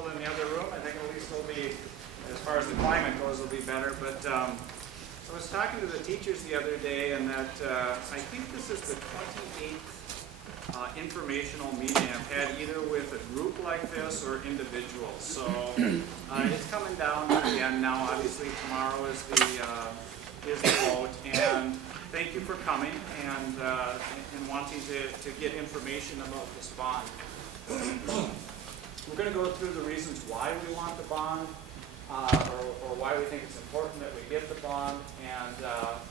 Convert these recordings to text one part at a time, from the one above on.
comfortable in the other room. I think at least it'll be, as far as the climate goes, it'll be better. But I was talking to the teachers the other day, and that I think this is the 28th informational meeting I've had, either with a group like this or individuals. So it's coming down to the end now. Obviously, tomorrow is the vote, and thank you for coming and wanting to get information about this bond. We're going to go through the reasons why we want the bond, or why we think it's important that we get the bond, and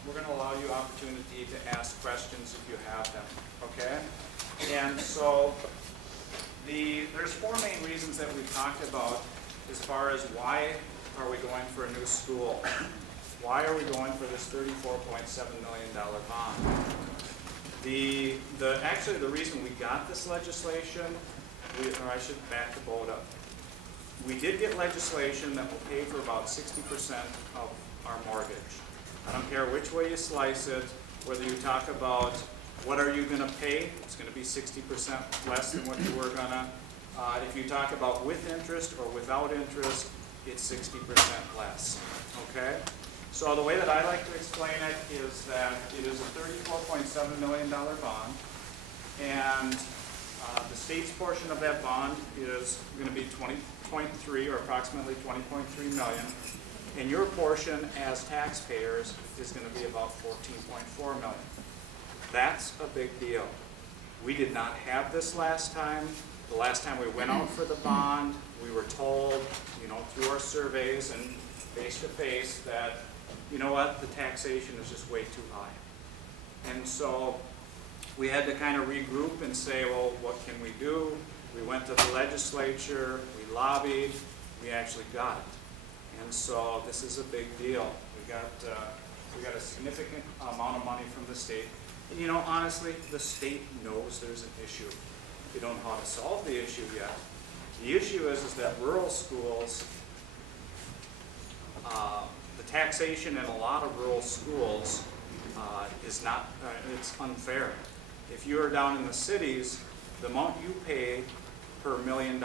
we're going to allow you opportunity to ask questions if you have them, okay? And so there's four main reasons that we talked about as far as why are we going for a new school. Why are we going for this $34.7 million bond? Actually, the reason we got this legislation, or I should back the boat up. We did get legislation that will pay for about 60% of our mortgage. I don't care which way you slice it, whether you talk about what are you going to pay, it's going to be 60% less than what you were going to. If you talk about with interest or without interest, it's 60% less, okay? So the way that I like to explain it is that it is a $34.7 million bond, and the state's portion of that bond is going to be 20.3 or approximately 20.3 million, and your portion as taxpayers is going to be about 14.4 million. That's a big deal. We did not have this last time. The last time we went out for the bond, we were told, through our surveys and face to face that, you know what, the taxation is just way too high. And so we had to kind of regroup and say, well, what can we do? We went to the legislature, we lobbied, we actually got it. And so this is a big deal. We got a significant amount of money from the state. And honestly, the state knows there's an issue. They don't know how to solve the issue yet. The issue is that rural schools, the taxation in a lot of rural schools is not, it's unfair. If you're down in the cities, the amount you pay per $1 million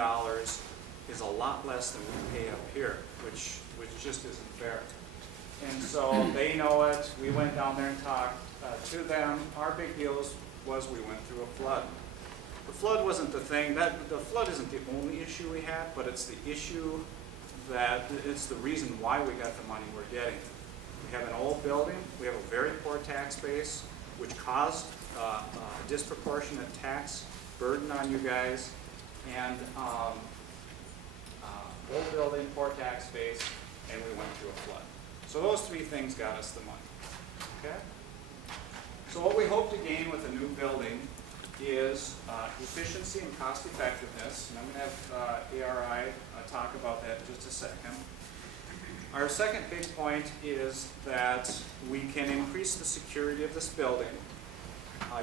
is a lot less than we pay up here, which just isn't fair. And so they know it. We went down there and talked to them. Our big deal was we went through a flood. The flood wasn't the thing. The flood isn't the only issue we had, but it's the issue it's the reason why we got the money we're getting. We have an old building. We have a very poor tax base, which caused a disproportionate tax burden on you guys, and old building, poor tax base, and we went through a flood. So those three things got us the money. Okay? So what we hope to gain with a new building is efficiency and cost effectiveness, and I'm going to have ARI talk about that in just a second. Our second big point is that we can increase the security of this building.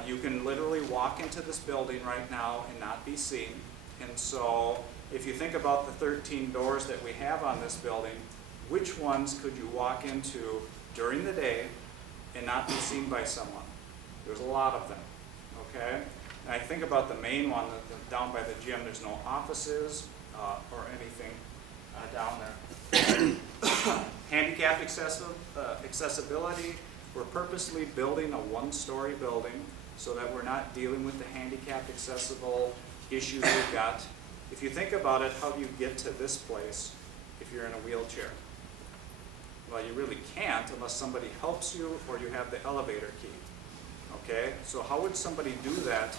You can literally walk into this building right now and not be seen. And so if you think about the 13 doors that we have on this building, which ones could you walk into during the day and not be seen by someone? There's a lot of them, okay? And I think about the main one, down by the gym. There's no offices or anything down there. Handicapped accessibility. We're purposely building a one-story building so that we're not dealing with the handicapped accessible issues we've got. If you think about it, how do you get to this place if you're in a wheelchair? Well, you really can't unless somebody helps you or you have the elevator key. Okay, so how would somebody do that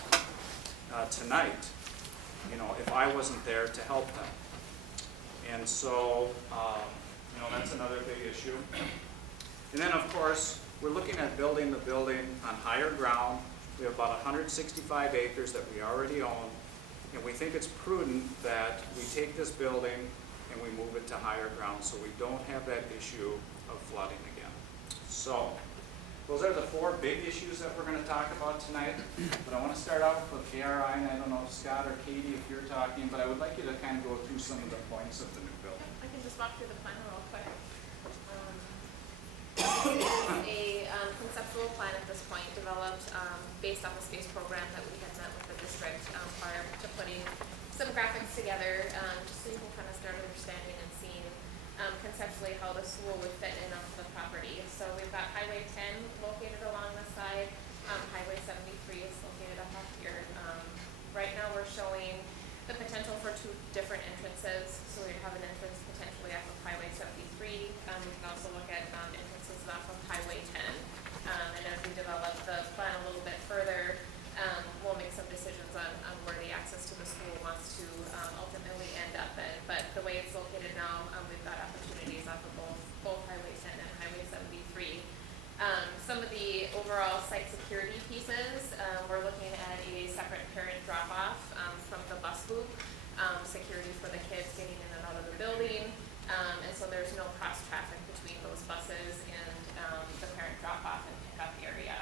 tonight, if I wasn't there to help them? And so, that's another big issue. And then, of course, we're looking at building the building on higher ground. We have about 165 acres that we already own, and we think it's prudent that we take this building and we move it to higher ground so we don't have that issue of flooding again. So, those are the four big issues that we're going to talk about tonight. But I want to start off with ARI, and I don't know if Scott or Katie, if you're talking, but I would like you to kind of go through some of the points of the new building. I can just walk through the plan real quick. It is a conceptual plan at this point developed based on the space program that we had met with the district prior to putting some graphics together, just so you can kind of got Highway 10 located along the side. Highway 73 is located up here. Right now we're showing the potential for two different entrances. So we'd have an entrance potentially off of Highway 73. We can also look at entrances off of Highway 10. And as we develop the plan a little bit further, we'll make some decisions on where the access to the school wants to ultimately end up in. But the way it's located now, we've got opportunities off of both Highway 10 and Highway 73. Some of the overall site security pieces, we're looking at a separate parent drop-off from the bus loop, security for the kids getting in and out of the building, and so there's no cross-traffic between those buses and the parent drop-off and pickup area.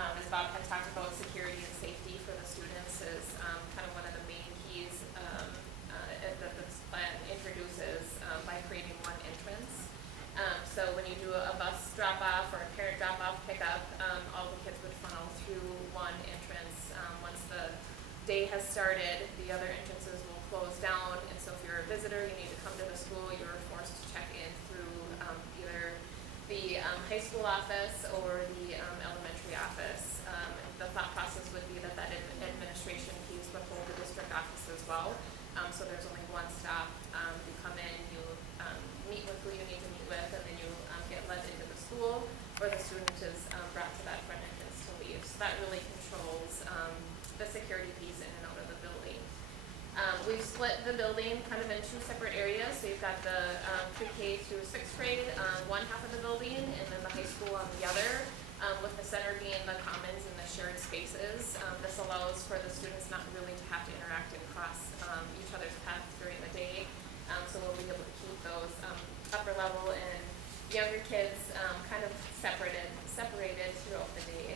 As Bob had talked about, security and safety for the students is kind of one of the main keys that this plan introduces by creating one entrance. So when you do a bus drop-off or a parent drop-off pickup, all the kids would funnel through one entrance. Once the day has started, the other entrances will close down, and so if you're a visitor, you need to come to the school, you're forced to check in through either the high school office or the elementary office. The thought process would be that administration piece would hold the district office as well. So there's only one stop. You come in, you meet with who you need to meet with, and then you get led into the school, or the student is brought to that front entrance to leave. So that really controls the security piece in and out of the building. We've split the building kind of in two separate areas. So you've got the pre-K through 6th grade on one half of the building, and then the high school on the other, with the center being the commons and the shared spaces. This allows for the students not really to have to interact and cross each other's paths during the day. So we'll be able to keep those upper level and younger kids kind of separated throughout the day.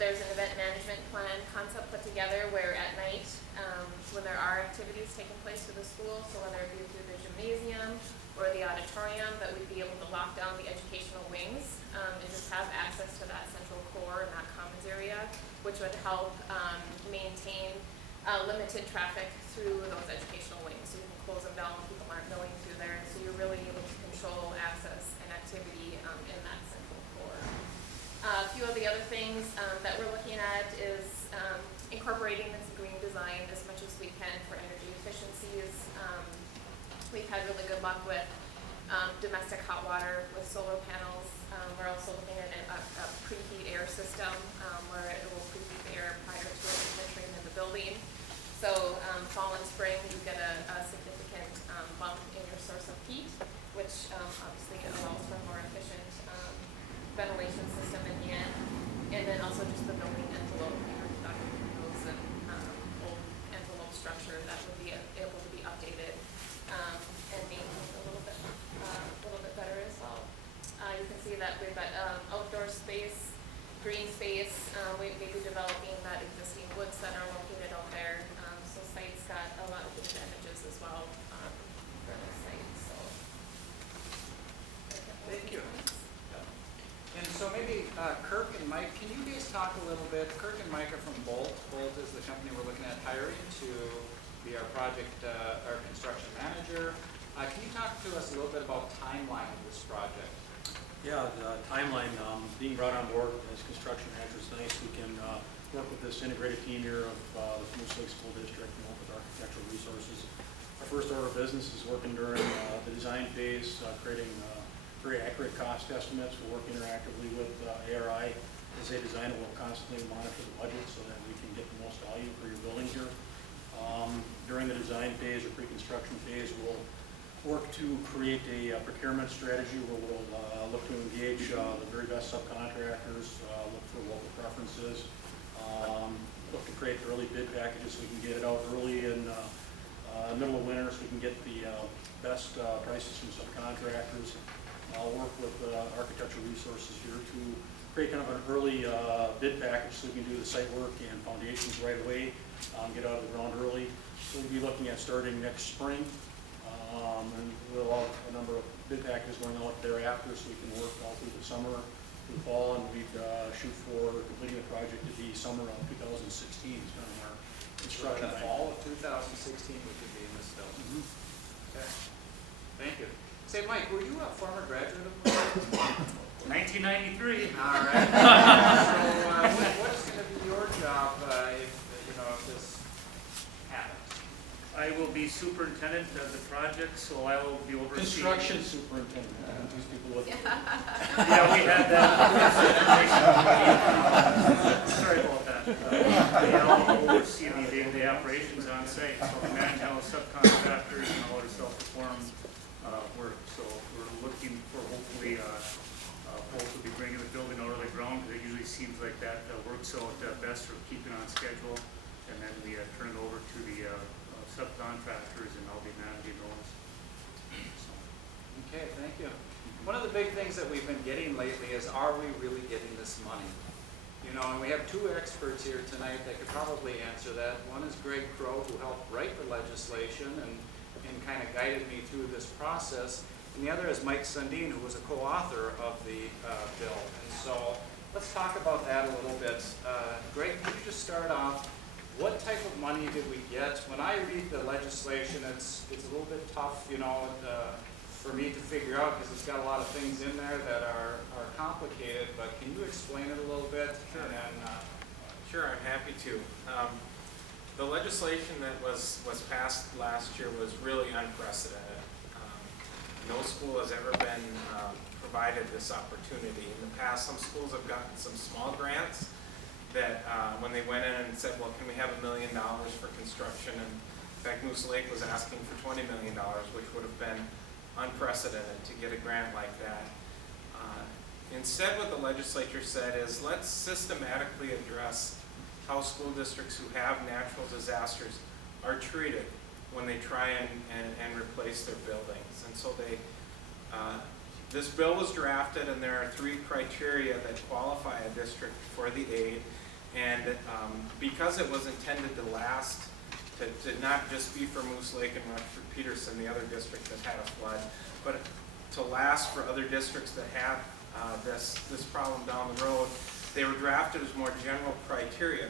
There's an event management plan concept put together where at night, when there are activities taking place through the school, so whether it be through the gymnasium or the auditorium, that we'd be able to lock down the educational wings and just have access to that central core and that commons area, which would help maintain limited traffic through those educational wings. So you can close them down, people aren't milling through there, so you're really able to control access and activity in that central core. A few of the other things that we're looking at is incorporating this green design as much as we can for energy efficiencies. We've had really good luck with domestic hot water with solar panels. We're also looking at a preheat air system where it will preheat the air prior to it entering in the building. So fall and spring, you get a significant bump in your source of heat, which obviously allows for a more efficient ventilation system in the end. And then also just the building envelope, your conductive windows and old envelope structure that would be able to be updated and maintained a little bit better as well. You can see that we've got outdoor space, green space. We may be developing that existing wood center located out there. So site's got a lot of advantages as well for the site. So Thank you. And so maybe Kirk and Mike, can you guys talk a little bit? Kirk and Mike are from Bolt. Bolt is the company we're looking at hiring to be our our construction manager. Can you talk to us a little bit about timeline of this project? Yeah, the timeline, being brought on board as construction manager is nice. We can work with this integrated team here of the Moose Lake School District and work with architectural resources. Our first order of business is working during the design phase, creating very accurate cost estimates. We'll work interactively with ARI as they design it. We'll constantly monitor the budget so that we can get the most value for your building here. During the design phase or pre-construction phase, we'll work to create a procurement strategy where we'll look to engage the very best subcontractors, look for local preferences, look to create early bid packages so we can get it out early in middle of winter so we can get the best prices from subcontractors. I'll work with architectural resources here to create kind of an early bid package so we can do the site work and foundations right away, get out of the ground early. So we'll be looking at starting next spring, and we'll have a number of bid packages going out thereafter so we can work all through the summer, through the fall, and we'd shoot for completing the project to be summer of 2016 is kind of our So in construction the time. fall of 2016, we could be in this building. Okay. Thank you. Say, Mike, were you a former graduate of mine? 1993. All right. So, what's going to be your job if this happens? I will be superintendent of the project, so I will be overseeing. Construction superintendent, these people with. Yeah, we had that. Sorry about that. I'll oversee the day-to-day operations on site, so we manage all the subcontractors and all our self-perform work. So we're looking for hopefully folks will be bringing the building out of the ground, because it usually seems like that works out best for keeping on schedule. And then we turn it over to the subcontractors, and I'll be managing those. So. Okay, thank you. One of the big things that we've been getting lately is, are we really getting this money? And we have two experts here tonight that could probably answer that. One is Greg Crow, who helped write the legislation and kind of guided me through this process. And the other is Mike Sundin, who was a co-author of the bill. And so let's talk about that a little bit. Greg, could you just start off? What type of money did we get? When I read the legislation, it's a little bit tough, for me to figure out, because it's got a lot of things in there that are complicated. But can you explain it a little bit? Sure. And then, Sure, I'm happy to. The legislation that was passed last year was really unprecedented. No school has ever been provided this opportunity. In the past, some schools have gotten some small grants that when they went in and said, well, can we have $1 million for construction? And in fact, Moose Lake was asking for $20 million, which would have been unprecedented to get a grant like that. Instead, what the legislature said is, let's systematically address how school districts who have natural disasters are treated when they try and replace their buildings. And so this bill was drafted, and there are 3 criteria that qualify a district for the aid. And because it was intended to last, to not just be for Moose Lake and Rutherford-Peterson, the other district that had a flood, but to last for other districts that had this problem down the road, they were drafted as more general criteria.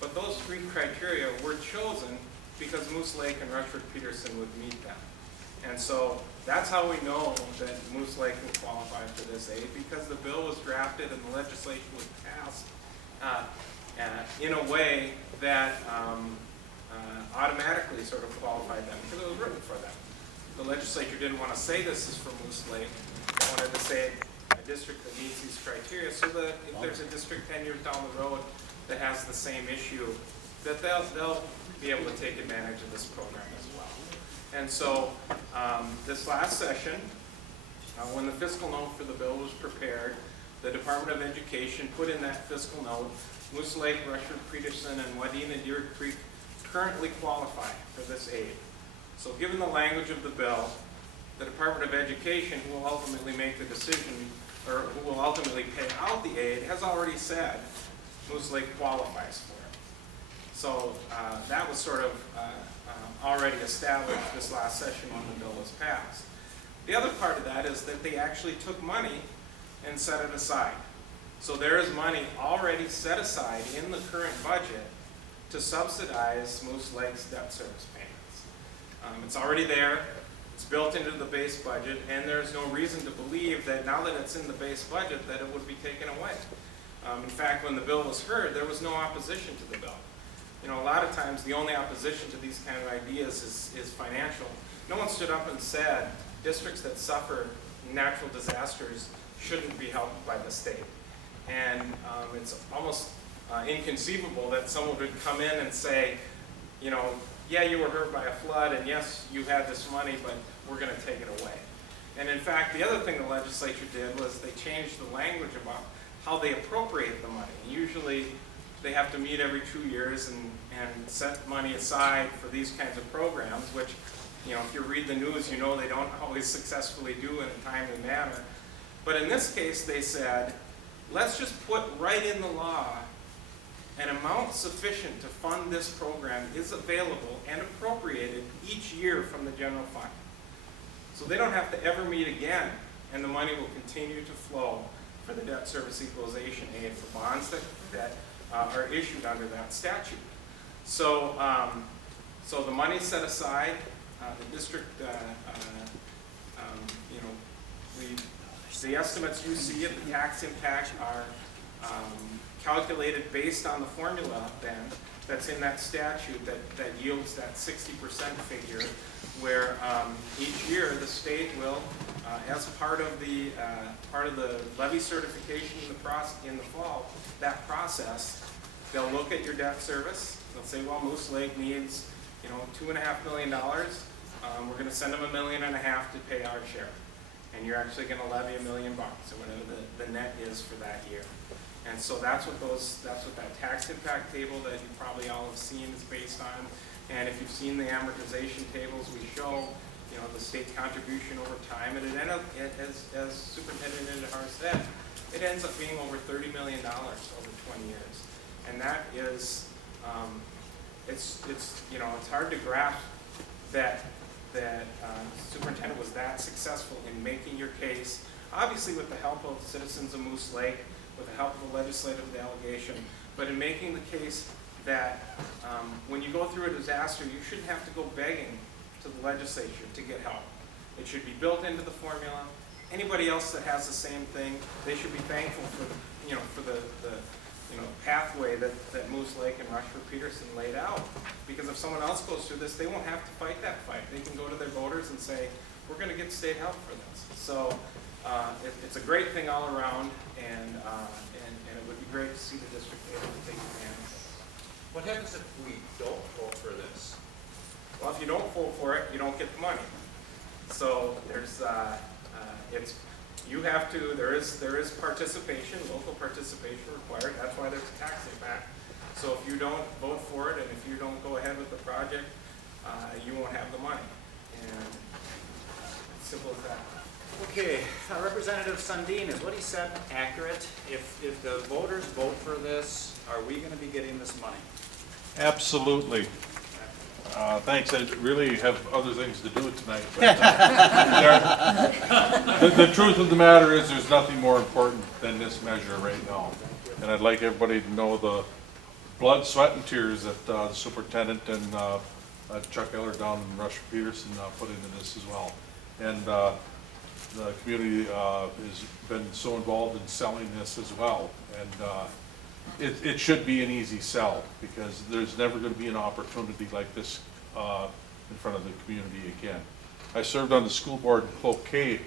But those 3 criteria were chosen because Moose Lake and Rutherford-Peterson would meet them. And so that's how we know that Moose Lake will qualify for this aid, because the bill was drafted and the legislation was passed in a way that automatically sort of qualified them, because it was written for them. The legislature didn't want to say this is for Moose Lake. They wanted to say a district that meets these criteria, so that if there's a district 10 years down the road that has the same issue, that they'll be able to take advantage of this program as well. And so this last session, when the fiscal note for the bill was prepared, the Department of Education put in that fiscal note, Moose Lake, Rutherford-Peterson, and Wadena Deer Creek currently qualify for this aid. So given the language of the bill, the Department of Education, who will ultimately make the decision, or who will ultimately pay out the aid, has already said Moose Lake qualifies for it. So that was sort of already established this last session when the bill was passed. The other part of that is that they actually took money and set it aside. So there is money already set aside in the current budget to subsidize Moose Lake's debt service payments. It's already there, it's built into the base budget, and there's no reason to believe that now that it's in the base budget that it would be taken away. In fact, when the bill was heard, there was no opposition to the bill. A lot of times the only opposition to these kind of ideas is financial. No one stood up and said districts that suffer natural disasters shouldn't be helped by the state. And it's almost inconceivable that someone would come in and say, yeah, you were hurt by a flood, and yes, you had this money, but we're going to take it away. And in fact, the other thing the legislature did was they changed the language about how they appropriate the money. Usually they have to meet every 2 years and set money aside for these kinds of programs, which, if you read the news, they don't always successfully do in a timely manner. But in this case, they said, let's just put right in the law an amount sufficient to fund this program is available and appropriated each year from the general fund. So they don't have to ever meet again, and the money will continue to flow for the debt service equalization aid for bonds that are issued under that statute. So, so the money set aside, the district, we The estimates you see of the tax impact are calculated based on the formula then that's in that statute that yields that 60% figure, where each year the state will, as part of the levy certification in the fall, that process, they'll look at your debt service. They'll say, well, Moose Lake needs, $2.5 million. We're going to send them $1.5 million to pay our share, and you're actually going to levy $1 million, or whatever the net is for that year. And so that's what that tax impact table that you probably all have seen is based on. And if you've seen the amortization tables, we show, the state's contribution over time, and it ended up, as Superintendent Indahar said, it ends up being over $30 million over 20 years. And that is, it's hard to grasp that Superintendent was that successful in making your case, obviously with the help of citizens of Moose Lake, with the help of the legislative delegation, but in making the case that when you go through a disaster, you shouldn't have to go begging to the legislature to get help. It should be built into the formula. Anybody else that has the same thing, they should be thankful for the pathway that Moose Lake and Rushford Peterson laid out. Because if someone else goes through this, they won't have to fight that fight. They can go to their voters and say, we're going to get state help for this. So it's a great thing all around, and it would be great to see the district able to take advantage. What happens if we don't vote for this? Well, if you don't vote for it, you don't get the money. So there's there is participation, local participation required. That's why there's a tax impact. So if you don't vote for it, and if you don't go ahead with the project, you won't have the money. And simple as that. Okay, Representative Sundin, is what he said accurate? If the voters vote for this, are we going to be getting this money? Absolutely. Thanks. I really have other things to do tonight. But the truth of the matter is there's nothing more important than this measure right now. And I'd like everybody to know the blood, sweat, and tears that the superintendent and Chuck Eller down in Rushford Peterson put into this as well. And the community has been so involved in selling this as well. And it should be an easy sell, because there's never going to be an opportunity like this in front of the community again. I served on the school board in Cloquet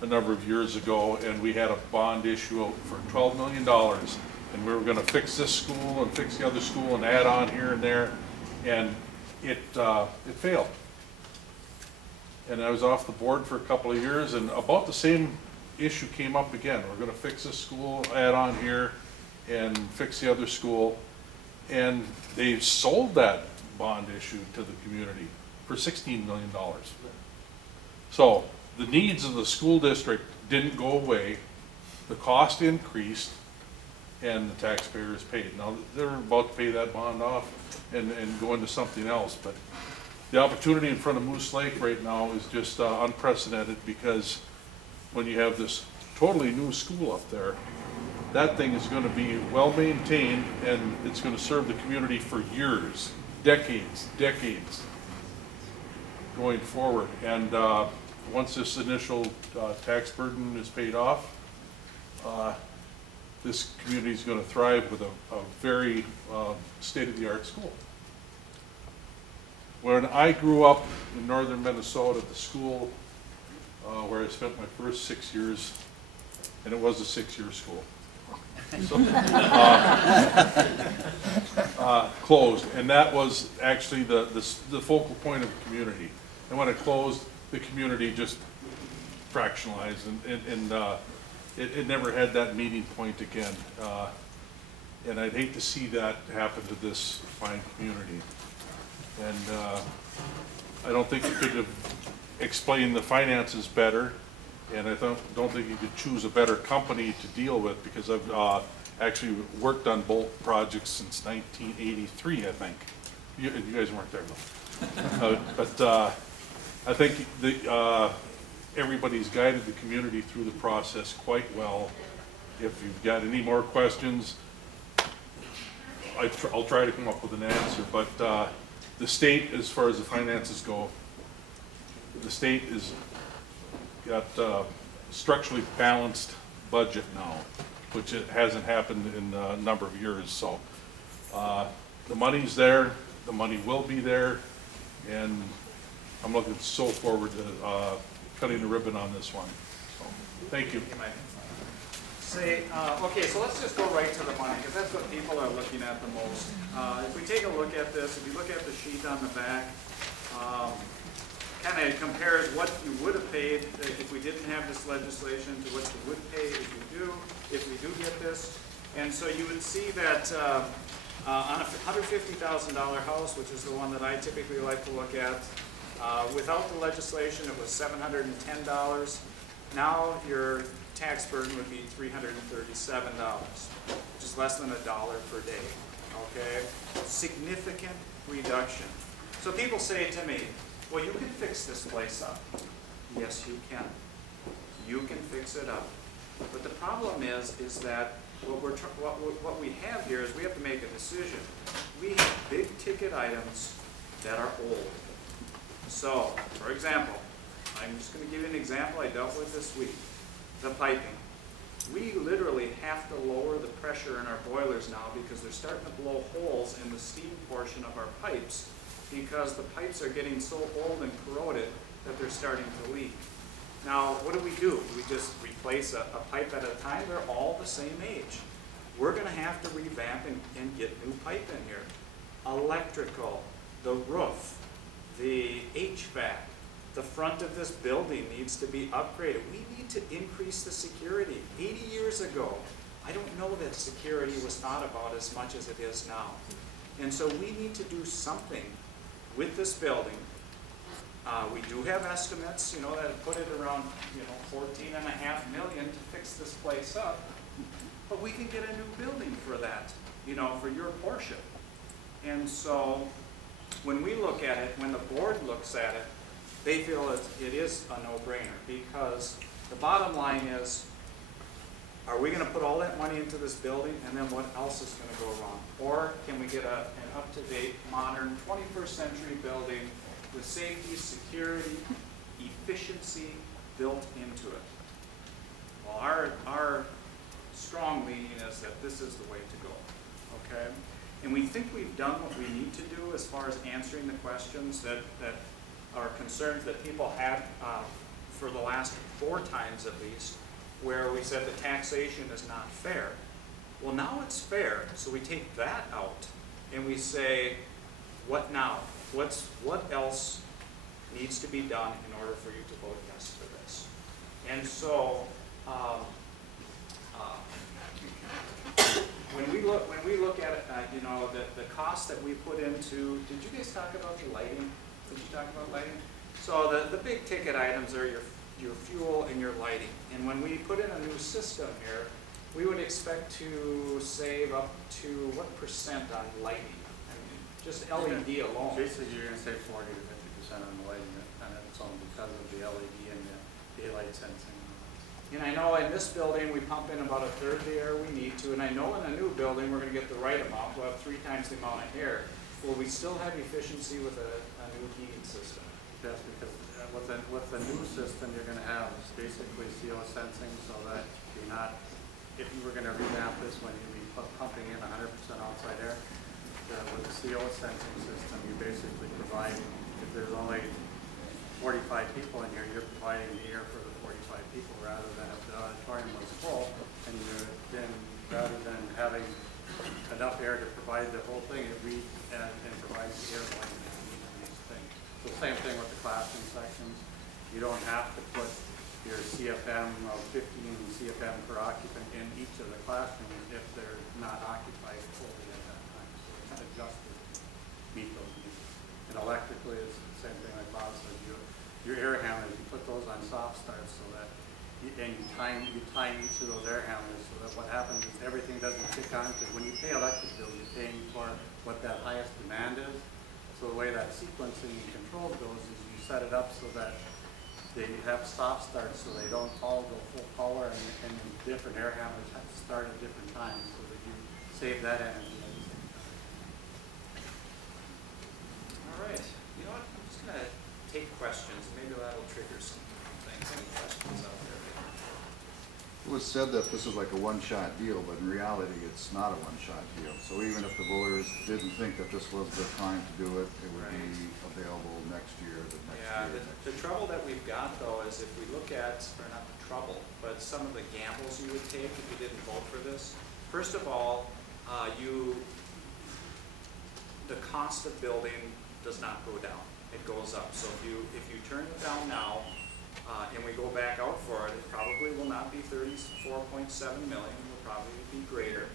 a number of years ago, and we had a bond issue for $12 million, and we were going to fix this school and fix the other school and add on here and there, and it failed. And I was off the board for a couple of years, and about the same issue came up again. We're going to fix this school, add on here, and fix the other school. And they sold that bond issue to the community for $16 million. So the needs of the school district didn't go away, the cost increased, and the taxpayers paid. Now, they're about to pay that bond off and go into something else, but the opportunity in front of Moose Lake right now is just unprecedented, because when you have this totally new school up there, that thing is going to be well maintained, and it's going to serve the community for years, decades going forward. And once this initial tax burden is paid off, this community is going to thrive with a very state-of-the-art school. When I grew up in northern Minnesota, the school where I spent my first 6 years, and it was a 6-year school, so, closed, and that was actually the focal point of the community. And when it closed, the community just fractionalized, and it never had that meeting point again. And I'd hate to see that happen to this fine community. And I don't think you could have explained the finances better, and I don't think you could choose a better company to deal with, because I've actually worked on both projects since 1983, I think. You guys weren't there though. But I think everybody's guided the community through the process quite well. If you've got any more questions, I'll try to come up with an answer, but the state, as far as the finances go, the state has got structurally balanced budget now, which it hasn't happened in a number of years, so. The money's there, the money will be there, and I'm looking so forward to cutting the ribbon on this one. So, thank you. Okay, so let's just go right to the money, because that's what people are looking at the most. If we take a look at this, if you look at the sheet on the back, kind of compares what you would have paid if we didn't have this legislation to what you would pay if we do get this. And so you would see that on a $150,000 house, which is the one that I typically like to look at, without the legislation, it was $710. Now your tax burden would be $337, which is less than $1 per day, okay? Significant reduction. So people say to me, well, you can fix this place up. Yes, you can. You can fix it up. But the problem is that what we have here is we have to make a decision. We have big ticket items that are old. So, for example, I'm just going to give you an example I dealt with this week. The piping. We literally have to lower the pressure in our boilers now because they're starting to blow holes in the steam portion of our pipes because the pipes are getting so old and corroded that they're starting to leak. Now, what do? Do we just replace a pipe at a time? They're all the same age. We're going to have to revamp and get new pipe in here. Electrical, the roof, the HVAC, the front of this building needs to be upgraded. We need to increase the security. 80 years ago, I don't know that security was thought about as much as it is now. And so we need to do something with this building. We do have estimates, that put it around, $14.5 million to fix this place up. But we can get a new building for that, for your portion. And so when we look at it, when the board looks at it, they feel it is a no-brainer because the bottom line is, are we going to put all that money into this building and then what else is going to go wrong? Or can we get an up-to-date, modern, 21st century building with safety, security, efficiency built into it? Well, our strong leaning is that this is the way to go, okay? And we think we've done what we need to do as far as answering the questions that are concerns that people had for the last 4 times at least, where we said the taxation is not fair. Well, now it's fair, so we take that out and we say, what now? What else needs to be done in order for you to vote yes for this? And so, when we look at it, the cost that we put into, did you guys talk about the lighting? Did you talk about lighting? So the big ticket items are your fuel and your lighting. And when we put in a new system here, we would expect to save up to what percent on lighting? I mean, just LED alone. Basically, you're going to save 40 to 50% on the lighting, and it's all because of the LED and the daylight sensing. And I know in this building, we pump in about 1/3 the air we need to, and I know in a new building, we're going to get the right amount. We'll have 3 times the amount of air. Will we still have efficiency with a new heating system? Yes, because with the new system, you're going to have is basically CO sensing, so that you're not, if you were going to revamp this when you'd be pumping in 100% outside air, with the CO sensing system, you basically provide, if there's only 45 people in here, you're providing the air for the 45 people rather than if the auditorium was full, and then rather than having enough air to provide the whole thing, it reads and provides the air volume that you need in each thing. So same thing with the classroom sections. You don't have to put your CFM of 15 CFM per occupant in each of the classrooms if they're not occupied fully at that time. So it's adjusted to meet those needs. And electrically, it's the same thing like Bob said. Your air handlers, you put those on soft starts so that, you time each of those air handlers so that what happens is everything doesn't kick on, because when you pay electric bills, you're paying for what that highest demand is. So the way that sequencing and control goes is you set it up so that they have soft starts so they don't all go full power, and different air handlers have to start at different times so that you save that energy at the same time. All right. You know what? I'm just going to take questions. Maybe that'll trigger some things. Any questions out there? It was said that this is like a one-shot deal, but in reality, it's not a one-shot deal. So even if the voters didn't think that this was the time to do it, it would be available next year, the next Yeah, year. the trouble that we've got though is if we look at, or not the trouble, but some of the gambles you would take if you didn't vote for this. First of all, the cost of building does not go down, it goes up. So if you turn it down now, and we go back out for it, it probably will not be 34.7 million, it will probably be greater.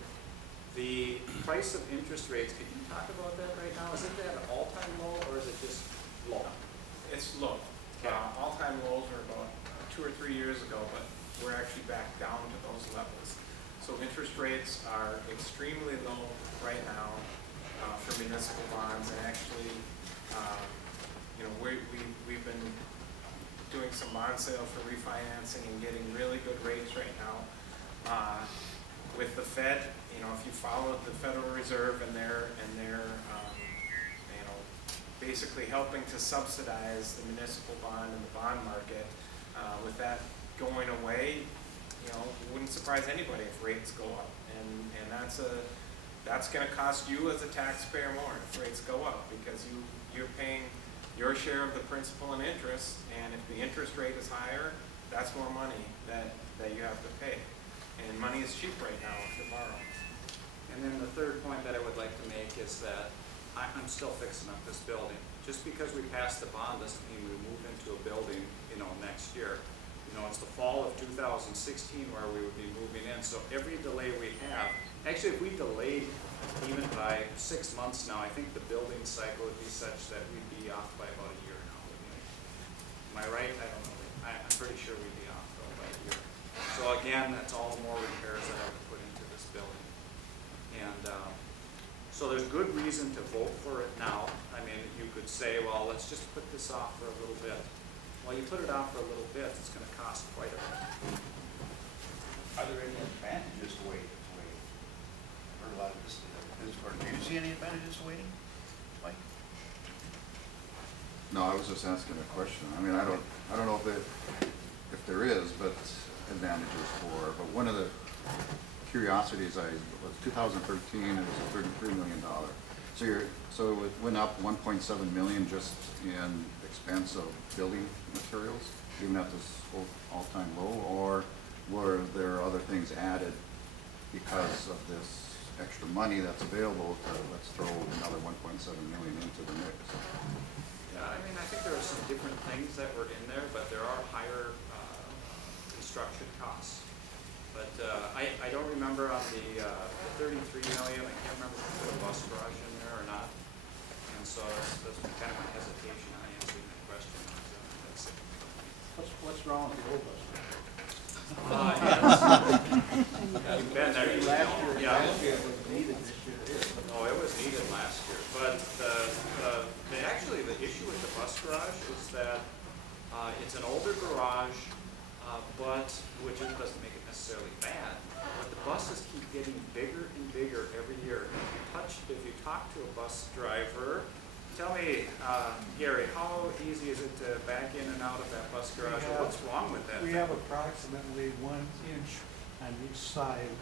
The price of interest rates, can you talk about that right now? Is it at an all-time low or is it just low? It's low. Okay. All-time lows were about 2 or 3 years ago, but we're actually back down to those levels. So interest rates are extremely low right now for municipal bonds, and actually, we've been doing some bond sale for refinancing and getting really good rates right now. With the Fed, if you follow the Federal Reserve and they're basically helping to subsidize the municipal bond and the bond market, with that going away, it wouldn't surprise anybody if rates go up, and that's going to cost you as a taxpayer more if rates go up, because you're paying your share of the principal and interest, and if the interest rate is higher, that's more money that you have to pay. And money is cheap right now if you borrow. And then the third point that I would like to make is that I'm still fixing up this building. Just because we passed the bond doesn't mean we move into a building, next year. It's the fall of 2016 where we would be moving in. So every delay we have, actually if we delayed even by 6 months now, I think the building cycle would be such that we'd be off by about a year now. Am I right? I don't know. I'm pretty sure we'd be off though by a year. So again, that's all the more repairs that I would put into this building. And so there's good reason to vote for it now. I mean, you could say, well, let's just put this off for a little bit. Well, you put it off for a little bit, it's going to cost quite a bit. Are there any advantages to waiting? Heard a lot of this. Do you see any advantages to waiting, Mike? No, I was just asking a question. I mean, I don't know if there is, but advantages for, but one of the curiosities was 2013, it was a $33 million. So it went up 1.7 million just in expense of building materials, even at this all-time low, or were there other things added because of this extra money that's available to, let's throw another 1.7 million into the mix? Yeah, I mean, I think there are some different things that were in there, but there are higher construction costs. But I don't remember on the 33 million, I can't remember if we put a bus garage in there or not. And so that's kind of my hesitation on answering that question. That's it. What's wrong with the old bus? You've been there, you Last know. year, Yeah. last year it was needed, this year it is. Oh, it was needed last year, but actually the issue with the bus garage is that it's an older garage, but which doesn't make it necessarily bad. But the buses keep getting bigger and bigger every year. If you talk to a bus driver, tell me, Gary, how easy is it to back in and out of that bus garage? Or what's wrong with that? We have approximately 1 inch on each side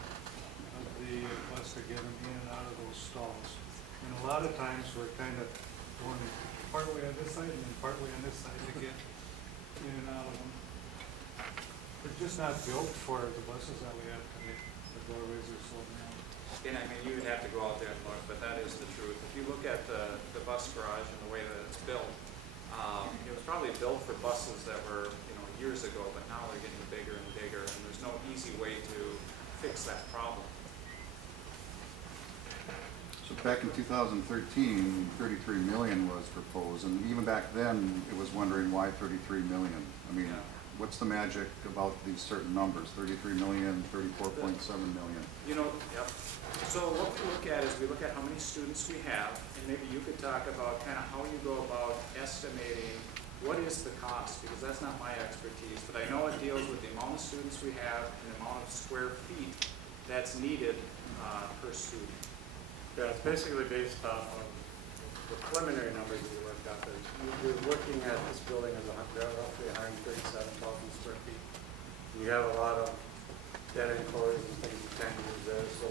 of the bus to get them in and out of those stalls. And a lot of times we're kind of going partway on this side and then partway on this side to get in and out of them. They're just not built for the buses that we have today. The doorways are so narrow. And I mean, you would have to go out there and look, but that is the truth. If you look at the bus garage and the way that it's built, it was probably built for buses that were, years ago, but now they're getting bigger and bigger, and there's no easy way to fix that problem. So back in 2013, 33 million was proposed, and even back then, it was wondering why 33 million? I mean, Yeah. what's the magic about these certain numbers, 33 million, 34.7 million? Yep. So what we look at is we look at how many students we have, and maybe you could talk about kind of how you go about estimating what is the cost, because that's not my expertise, but I know it deals with the amount of students we have and the amount of square feet that's needed per student. Yeah, it's basically based off of the preliminary numbers that you worked out there. You're looking at this building as roughly 137,000 square feet. You have a lot of dead end corners and things you can't use there. So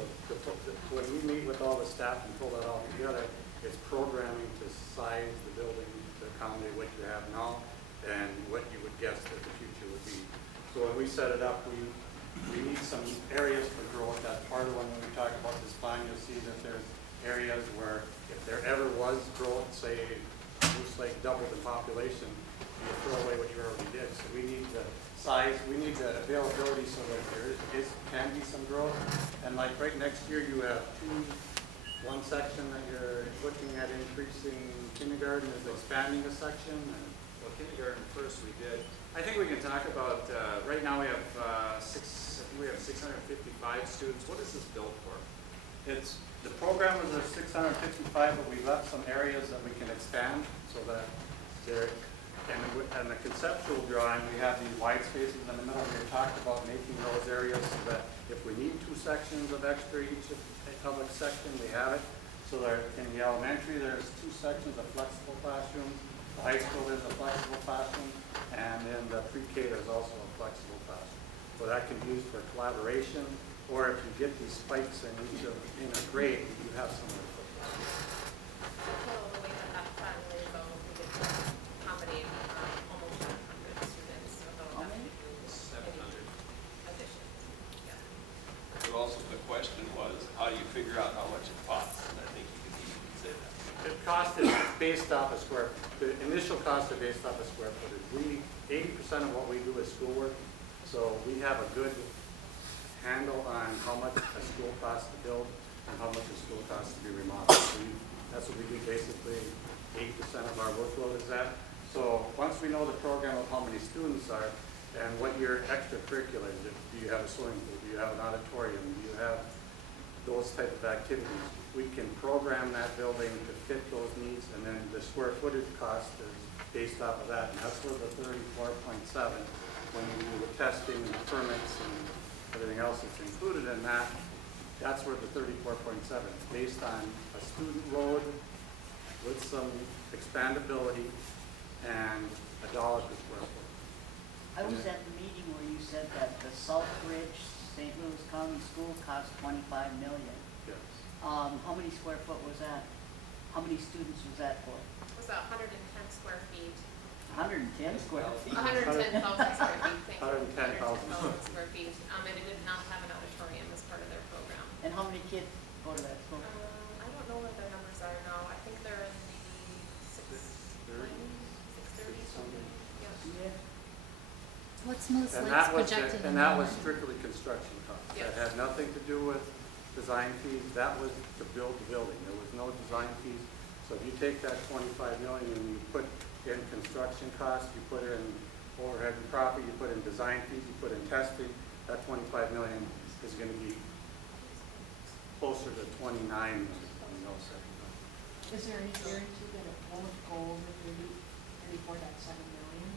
when we meet with all the staff and pull that all together, it's programming to size the building to accommodate what you have now and what you would guess that the future would be. So when we set it up, we need some areas for growth. That's part of when we talk about this plan, you'll see that there's areas where if there ever was growth, say Moose Lake doubled in population, you throw away what you already did. So we need the size, we need the availability so that can be some growth. And like right next year, you have one section that you're looking at increasing kindergarten is expanding a section. Well, kindergarten first we did. I think we can talk about, right now we have I think we have 655 students. What is this built for? The program is a 655, but we left some areas that we can expand so that there, and the conceptual drawing, we have these wide spaces in the middle. We talked about making those areas so that if we need 2 sections of extra each public section, we have it. So there, in the elementary, there's 2 sections of flexible classrooms. The high school, there's a flexible classroom, and in the pre-K, there's also a flexible classroom. So that can be used for collaboration, or if you get these spikes in in a grade, you have somewhere to put them. Well, the way that plan lays out, we get to accommodate almost 700 students, so How that many? would be 700. additions. Yeah. But also the question was, how do you figure out how much it costs? And I think you can easily say that. The cost is based off a square, the initial costs are based off a square footage. 80% of what we do is schoolwork, so we have a good handle on how much a school costs to build and how much a school costs to be remodeled. So that's what we do basically, 80% of our workload is that. So once we know the program of how many students are and what your extracurriculars, do you have a swimming pool, do you have an auditorium, do you have those type of activities, we can program that building to fit those needs, and then the square footage cost is based off of that, and that's where the 34.7, when we do the testing and the permits and everything else that's included in that, that's where the 34.7 is based on a student load with some expandability and $1 per square foot. I was at the meeting where you said that the Southbridge St. Louis County School cost $25 million. Yes. How many square foot was that? How many students was that for? It was 110 square feet. 110 square feet? 110,000 square feet, thank you. 110,000. Square feet, and it did not have an auditorium as part of their program. And how many kids go to that school? I don't know what their numbers are now, I think they're in the 630 something, yeah. Yeah. What's Moose And Lake's that was, projected and that was enrollment? strictly construction costs. Yes. That had nothing to do with design fees, that was to build the building, there was no design fees. So if you take that 25 million and you put in construction costs, you put in overhead and profit, you put in design fees, you put in testing, that 25 million is gonna be closer to 29 million, you know, so. Is there any guarantee that it won't go over 34.7 million?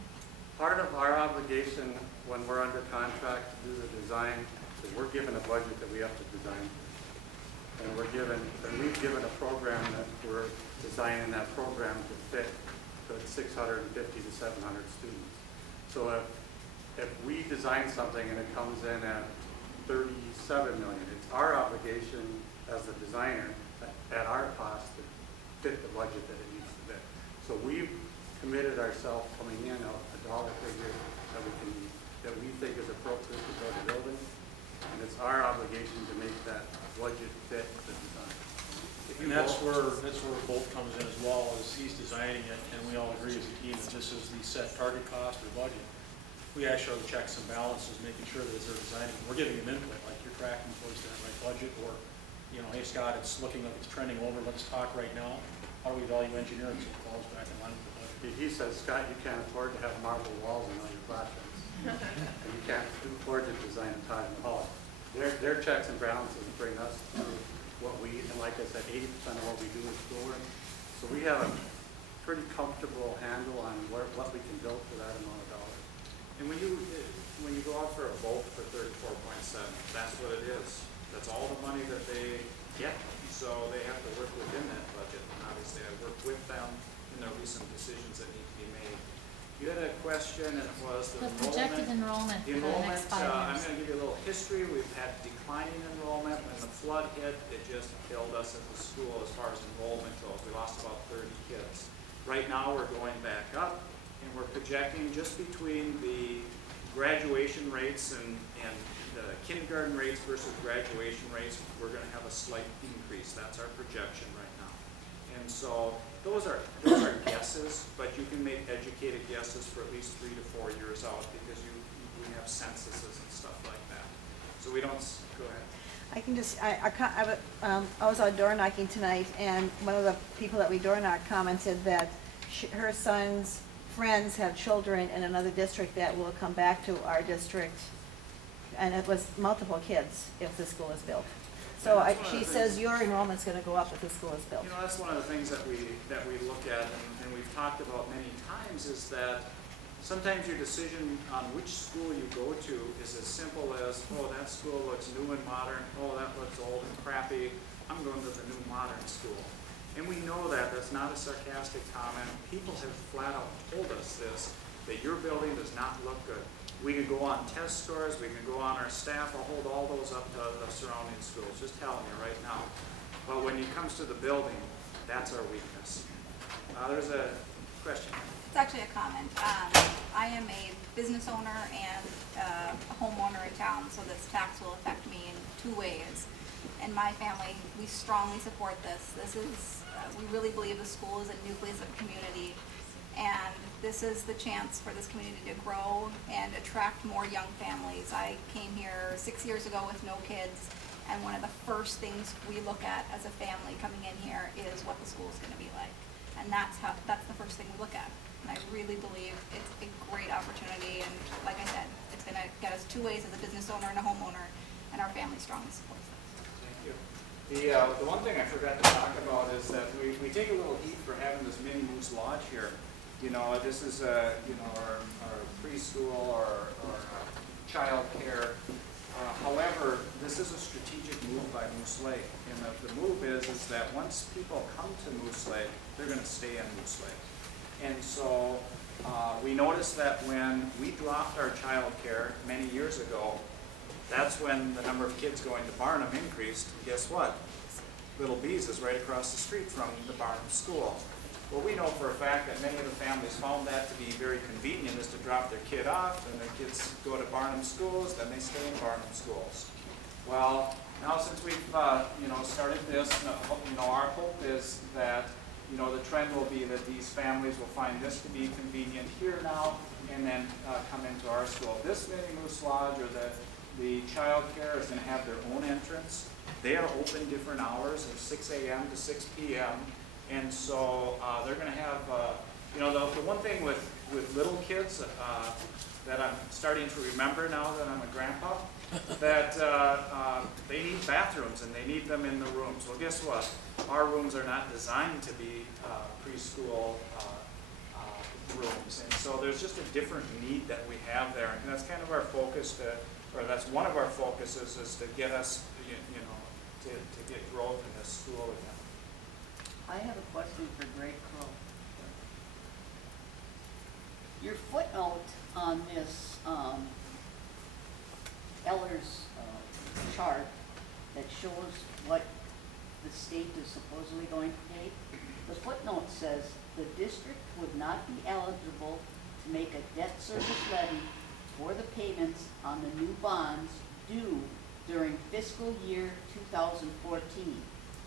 Part of our obligation when we're under contract to do the design is we're given a budget that we have to design. And we've given a program that we're designing that program to fit to 650 to 700 students. So if we design something and it comes in at 37 million, it's our obligation as the designer at our cost to fit the budget that it needs to fit. So we've committed ourselves coming in a dollar figure that we think is appropriate to build a building. And it's our obligation to make that budget fit the design. And that's where Bolt comes in as well, as he's designing it, and we all agree as a team that this is the set target cost or budget. We actually are the checks and balances, making sure that as they're designing, we're giving them input, like you're tracking towards that right budget, or, you know, hey Scott, it's looking like it's trending over, let's talk right now. How do we value engineering so it falls back in line with the budget? He says, Scott, you can't afford to have marble walls in all your classrooms. And you can't afford to design a Taj Mahal. Their checks and balances bring us to what we, and like I said, 80% of what we do is schoolwork. So we have a pretty comfortable handle on what we can build for that amount of dollars. And when you go out for a vote for 34.7, that's what it is. That's all the money that they get. So they have to work within that budget. And obviously I work with them in their recent decisions that need to be made. You had a question, and it was the The projected enrollment. enrollment The for the next enrollment, 5 I'm years. gonna give you a little history. We've had declining enrollment. When the flood hit, it just killed us as a school as far as enrollment goes. We lost about 30 kids. Right now, we're going back up, and we're projecting just between the graduation rates and the kindergarten rates versus graduation rates, we're gonna have a slight increase. That's our projection right now. And so those are guesses, but you can make educated guesses for at least 3 to 4 years out because we have censuses and stuff like that. So we don't, go ahead. I can just, I was out door knocking tonight, and one of the people that we door knocked commented that her son's friends have children in another district that will come back to our district, and it was multiple kids if the school is built. So she says your enrollment's gonna go up if the school is built. You know, that's one of the things that we look at and we've talked about many times is that sometimes your decision on which school you go to is as simple as, oh, that school looks new and modern, oh, that looks old and crappy, I'm going to the new modern school. And we know that, that's not a sarcastic comment. People have flat out told us this, that your building does not look good. We can go on test scores, we can go on our staff, I'll hold all those up to the surrounding schools, just telling you right now. But when it comes to the building, that's our weakness. There's a question. It's actually a comment. I am a business owner and a homeowner in town, so this tax will affect me in 2 ways. And my family, we strongly support this. This is, we really believe the school is a nucleus of community. And this is the chance for this community to grow and attract more young families. I came here 6 years ago with no kids, and one of the first things we look at as a family coming in here is what the school's gonna be like. And that's the first thing we look at. And I really believe it's a great opportunity, and like I said, it's gonna get us 2 ways as a business owner and a homeowner, and our family strongly supports this. Thank you. The one thing I forgot to talk about is that we take a little heat for having this mini Moose Lodge here. You know, this is, you know, our preschool or child care. However, this is a strategic move by Moose Lake. And the move is that once people come to Moose Lake, they're going to stay in Moose Lake. And so we noticed that when we dropped our child care many years ago, that's when the number of kids going to Barnum increased. Guess what? Little Bees is right across the street from the Barnum School. Well, we know for a fact that many of the families found that to be very convenient, is to drop their kid off, and their kids go to Barnum schools, then they stay in Barnum schools. Well, now since we've you know, started this, you know, our hope is that, you know, the trend will be that these families will find this to be convenient here now, and then come into our school. This mini Moose Lodge or the child care is going to have their own entrance. They are open different hours of 6 a.m. to 6 p.m. And so they're going to have, you know, the one thing with little kids that I'm starting to remember now that I'm a grandpa, that they need bathrooms and they need them in the rooms. Well, guess what? Our rooms are not designed to be preschool rooms. And so there's just a different need that we have there. And that's kind of our focus, or that's one of our focuses, is to get us, you know, to get growth in this school again. I have a question for Greg Crow. Your footnote on this Eller's chart that shows what the state is supposedly going to pay, the footnote says the district would not be eligible to make a debt service levy for the payments on the new bonds due during fiscal year 2014.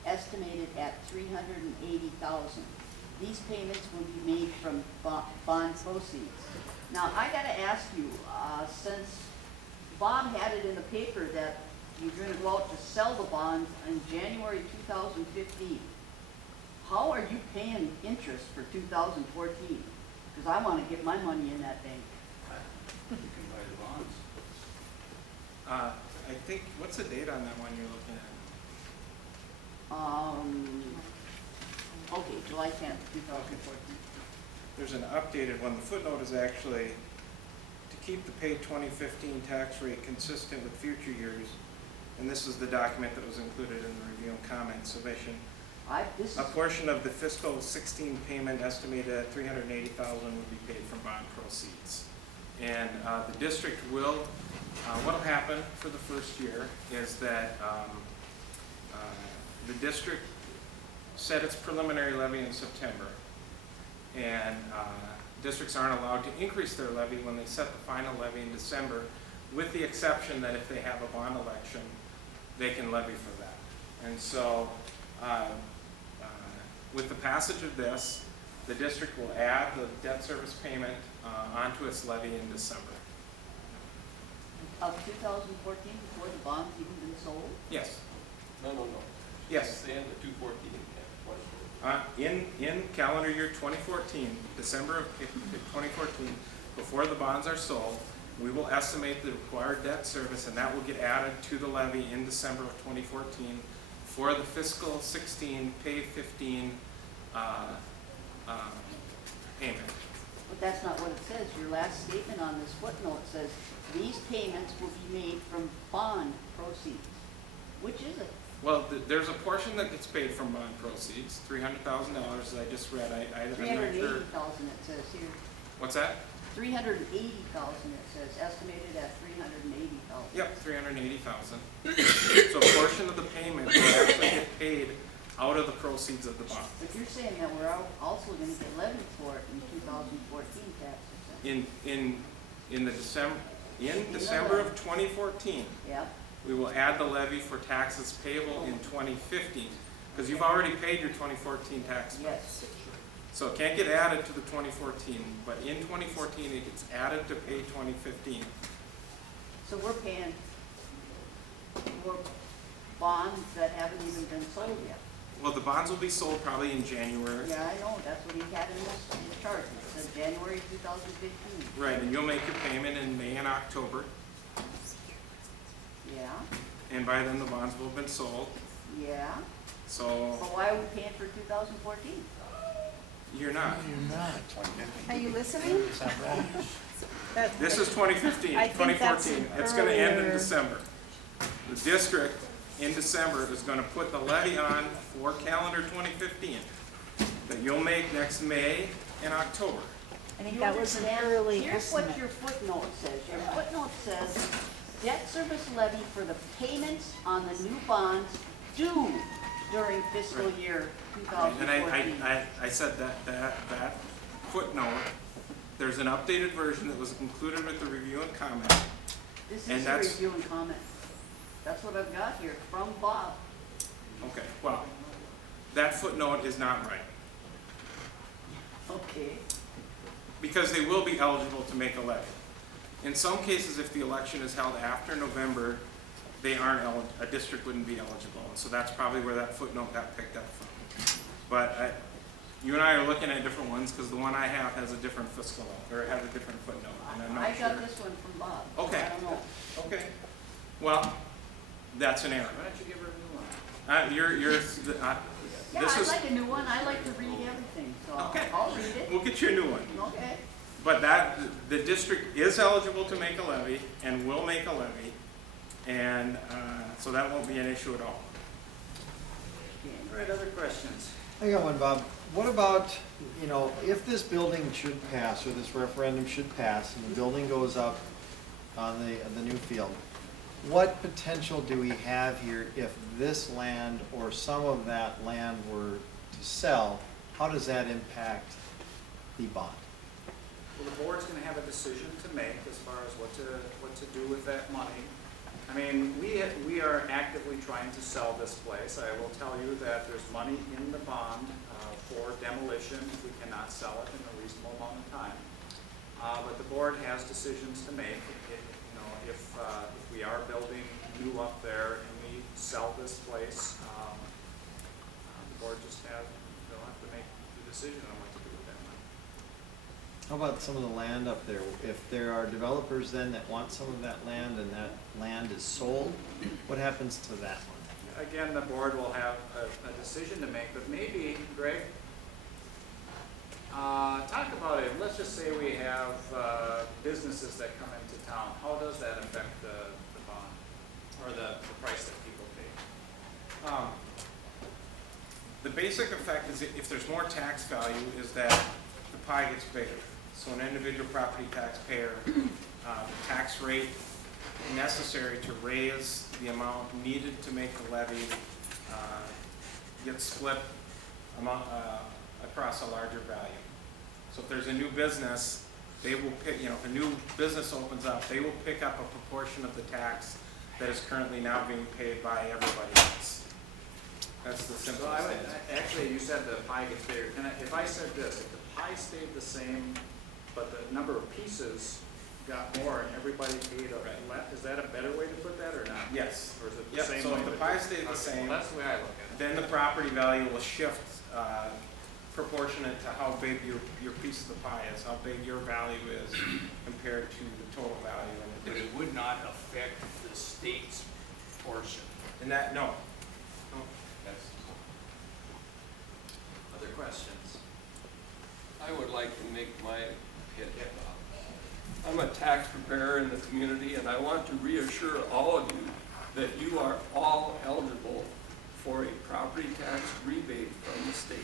Estimated at $380,000. These payments will be made from bond proceeds. Now, I got to ask you, since Bob had it in the paper that you're going to go out to sell the bonds in January 2015, how are you paying interest for 2014? Because I want to get my money in that bank. You can buy the bonds. I think, what's the date on that one you're looking at? Okay, July 10th, 2014. There's an updated one. The footnote is actually to keep the paid 2015 tax rate consistent with future years, and this is the document that was included in the review and comment submission. This is, A portion of the fiscal 16 payment estimated at $380,000 would be paid from bond proceeds. And the district will, what'll happen for the first year is that the district set its preliminary levy in September. And districts aren't allowed to increase their levy when they set the final levy in December, with the exception that if they have a bond election, they can levy for that. And so, with the passage of this, the district will add the debt service payment onto its levy in December. of 2014, before the bond's even been sold? Yes, No. yes. The end of 214 and 2014. In calendar year 2014, December of 2014, before the bonds are sold, we will estimate the required debt service, and that will get added to the levy in December of 2014 for the fiscal 16 pay 15 payment. But that's not what it says. Your last statement on this footnote says, these payments will be made from bond proceeds. Which is it? Well, there's a portion that gets paid from bond proceeds, $300,000, as I just read. I'm not sure. 380,000 it says here. What's that? 380,000 it says, estimated at 380,000. Yep, 380,000. So a portion of the payment will actually get paid out of the proceeds of the bond. But you're saying that we're also going to get levied for it in 2014 taxes then? In December of 2014, Yeah, we will add the levy for taxes payable in 2015, because you've already paid your 2014 tax bill. yes. So it can't get added to the 2014, but in 2014, it gets added to pay 2015. So we're paying for bonds that haven't even been sold yet. Well, the bonds will be sold probably in January. Yeah, I know, that's what he had in the chart. It said January 2015. Right, and you'll make your payment in May and October, Yeah, and by then the bonds will have been sold. yeah. So So why are we paying for 2014? you're not. Are you listening? That- This is 2015, I think that's 2014. It's going to end in earlier. December. The district in December is going to put the levy on for calendar 2015 that you'll make next May and October. I think You that was an understand? early Here's what estimate. your footnote says. Your footnote says, debt service levy for the payments on the new bonds due during fiscal Right. year And 2014. I said that footnote, there's an updated version that was included with the review and comment. This and is a that's- review and comment. That's what I've got here from Bob. Okay, well, that footnote is not right, Okay. because they will be eligible to make a levy. In some cases, if the election is held after November, they aren't a district wouldn't be eligible, and so that's probably where that footnote got picked up from. But you and I are looking at different ones, because the one I have has a different fiscal, or has a different footnote, and I'm I not sure. got this one from Bob. Okay. I don't know. Okay, well, that's an error. Why don't you give her a new one? Yeah, this I is, like a new one. I like to read everything, so Okay. I'll read it. we'll get you a new one. Okay. But the district is eligible to make a levy and will make a levy, and so that won't be an issue at all. All right, other questions? I got one, Bob. What about, if this building should pass, or this referendum should pass, and the building goes up on the new field, what potential do we have here if this land or some of that land were to sell? How does that impact the bond? Well, the board's gonna have a decision to make as far as what to do with that money. I mean, we are actively trying to sell this place. I will tell you that there's money in the bond for demolition if we cannot sell it in a reasonable amount of time. But the board has decisions to make. If we are building new up there and we sell this place, the board they'll have to make the decision on what to do with that money. How about some of the land up there? If there are developers then that want some of that land and that land is sold, what happens to that one? Again, the board will have a decision to make, but maybe, Greg, talk about it. Let's just say we have businesses that come into town. How does that affect the bond or the price that people pay? basic effect is if there's more tax value is that the pie gets bigger. So an individual property taxpayer, the tax rate necessary to raise the amount needed to make the levy gets split across a larger value. So if there's a new business, they will pick, if a new business opens up, they will pick up a proportion of the tax that is currently now being paid by everybody else. That's the So simplest answer. actually, you said the pie gets bigger. If I said this, if the pie stayed the same, but the number of pieces got more and everybody paid is that a better way to put that or not? Yes. Or is it the Yep, same so way? if the pie stayed the Okay, same, well, that's the way I look at it. then the property value will shift proportionate to how big your piece of the pie is, how big your value is compared to the total value. But it would not affect the state's portion. And that, no. That's, Other questions? I would like to make my pitch. I'm a tax preparer in the community, and I want to reassure all of you that you are all eligible for a property tax rebate from the state.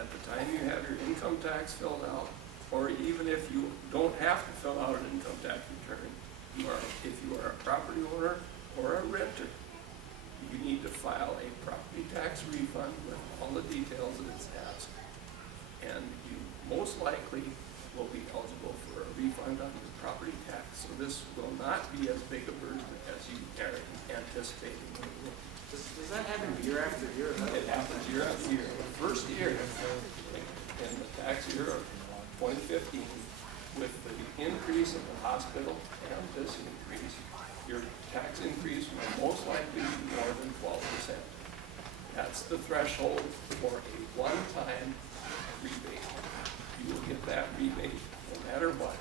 At the time you have your income tax filled out, or even if you don't have to fill out an income tax return, if you are a property owner or a renter, you need to file a property tax refund with all the details that it's asked. And you most likely will be eligible for a refund on your property tax. So this will not be as big a burden as you are anticipating. Does that happen year after year? It happens year after year. The first year, in the tax year of 2015, with the increase in the hospital and this increase, your tax increase will most likely be more than 12%. That's the threshold for a one-time rebate. You will get that rebate no matter what.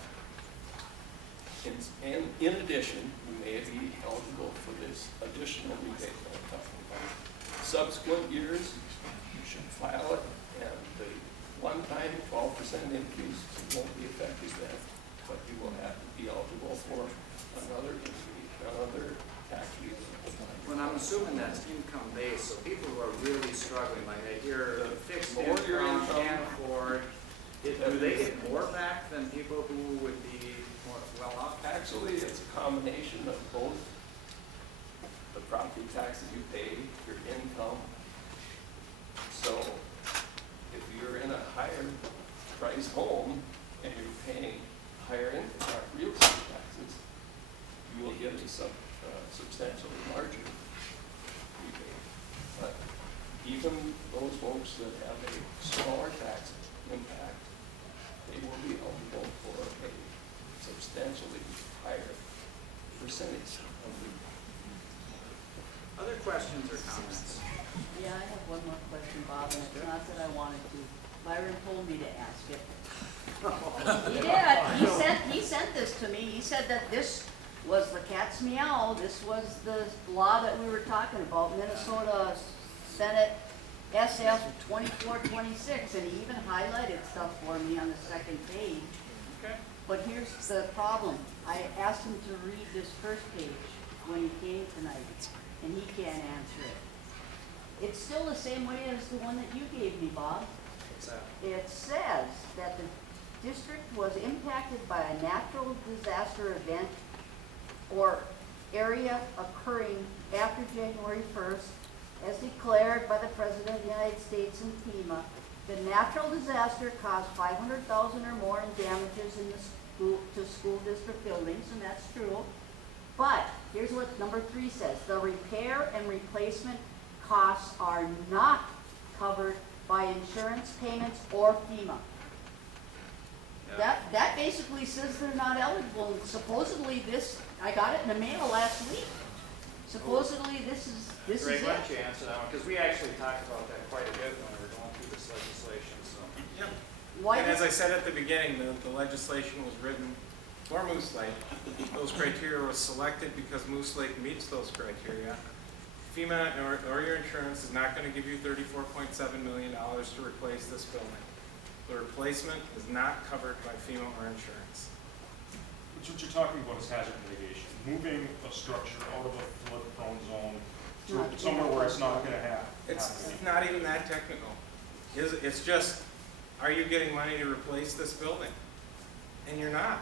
And in addition, you may be eligible for this additional rebate that I'm talking about. Subsequent years, you should file it, and the one-time 12% increase won't be effective then, but you will have to be eligible for another increase, another tax rebate. Well, I'm assuming that's income based, so people who are really struggling, like they hear fixed More your income, income. can't afford, do they get more back than people who would be more well off? Actually, it's a combination of both the property taxes you pay, your income. So if you're in a higher priced home and you're paying higher real estate taxes, you will get a substantially larger rebate. But even those folks that have a smaller tax impact, they will be eligible for a substantially higher percentage of the. Other questions or comments? Yeah, I have one more question, Bob, and it's not that I wanted to. Byron told me to ask it. He did. He sent this to me. He said that this was the cat's meow. This was the law that we were talking about, Minnesota Senate SF 2426, and he even highlighted stuff for me on the second page. Okay. But here's the problem. I asked him to read this first page when he came tonight, and he can't answer it. It's still the same way as the one that you gave me, Bob. What's that? It says that the district was impacted by a natural disaster event or area occurring after January 1st, as declared by the President of the United States and FEMA. The natural disaster caused $500,000 or more in damages in the school district buildings, and that's true. But here's what number 3 says: the repair and replacement costs are not covered by insurance payments or FEMA. Yeah. That basically says they're not eligible. And supposedly this, I got it in the mail last week. Supposedly this is Greg, it. why don't you answer that one? Because we actually talked about that quite a bit when we were going through this legislation, so. Yep. Why And as did- I said at the beginning, the legislation was written for Moose Lake. Those criteria were selected because Moose Lake meets those criteria. FEMA or your insurance is not going to give you $34.7 million to replace this building. The replacement is not covered by FEMA or insurance. What you're talking about is hazard mitigation, moving a structure out of a flood-prone zone Not somewhere where it's not gonna happen. It's not even that technical. It's just, are you getting money to replace this building? And you're not.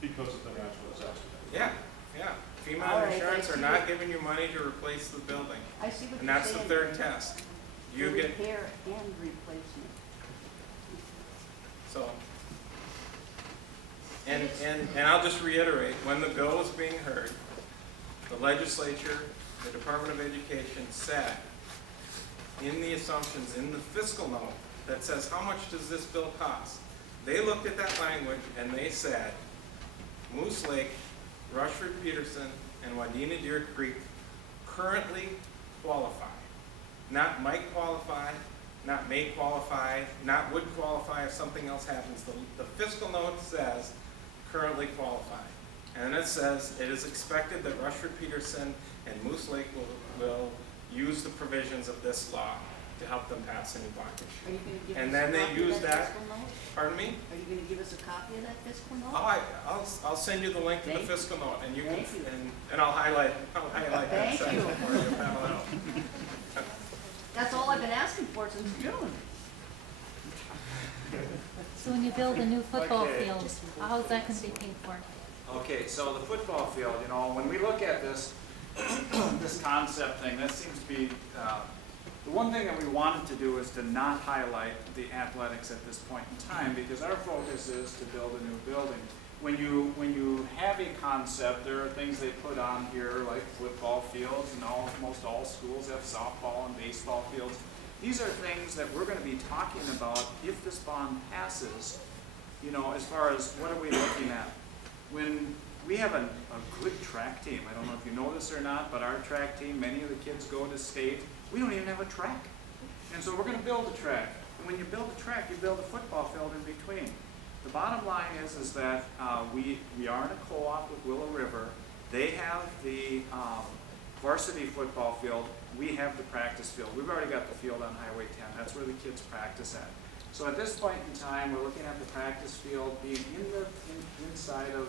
Because of the natural disaster. Yeah, yeah. All FEMA right, and insurance I are see not what- giving you money to replace the building. I see what And you're that's the saying. third test. You The get, repair and replacement. so. And I'll just reiterate, when the bill was being heard, the legislature, the Department of Education said in the assumptions, in the fiscal note that says, how much does this bill cost? They looked at that language and they said, Moose Lake, Rushford Peterson, and Wadena Deer Creek currently qualify. Not might qualify, not may qualify, not would qualify if something else happens. The fiscal note says currently qualify. And it says it is expected that Rushford Peterson and Moose Lake will use the provisions of this law to help them pass a new bond Are you issue. gonna give us And a then they copy of use that, fiscal note? pardon me? Are you gonna give us a copy of that fiscal note? I'll send you the link to the Thank you. fiscal note and you can, Thank you. and I'll highlight that Thank section you. for you. Panel out. That's all I've been asking for since June. So when you build a new football Okay. field, how's that gonna be paid for? Okay, so the football field, you know, when we look at this, this concept thing, that seems to be, the one thing that we wanted to do is to not highlight the athletics at this point in time, because our focus is to build a new building. When you have a concept, there are things they put on here, like football fields, and almost all schools have softball and baseball fields. These are things that we're gonna be talking about if this bond passes, you know, as far as what are we looking at? When we have a good track team, I don't know if you know this or not, but our track team, many of the kids go to state, we don't even have a track. And so we're gonna build a track. And when you build a track, you build a football field in between. The bottom line is that we are in a co-op with Willow River. They have the varsity football field. We have the practice field. We've already got the field on Highway 10. That's where the kids practice at. So at this point in time, we're looking at the practice field being inside of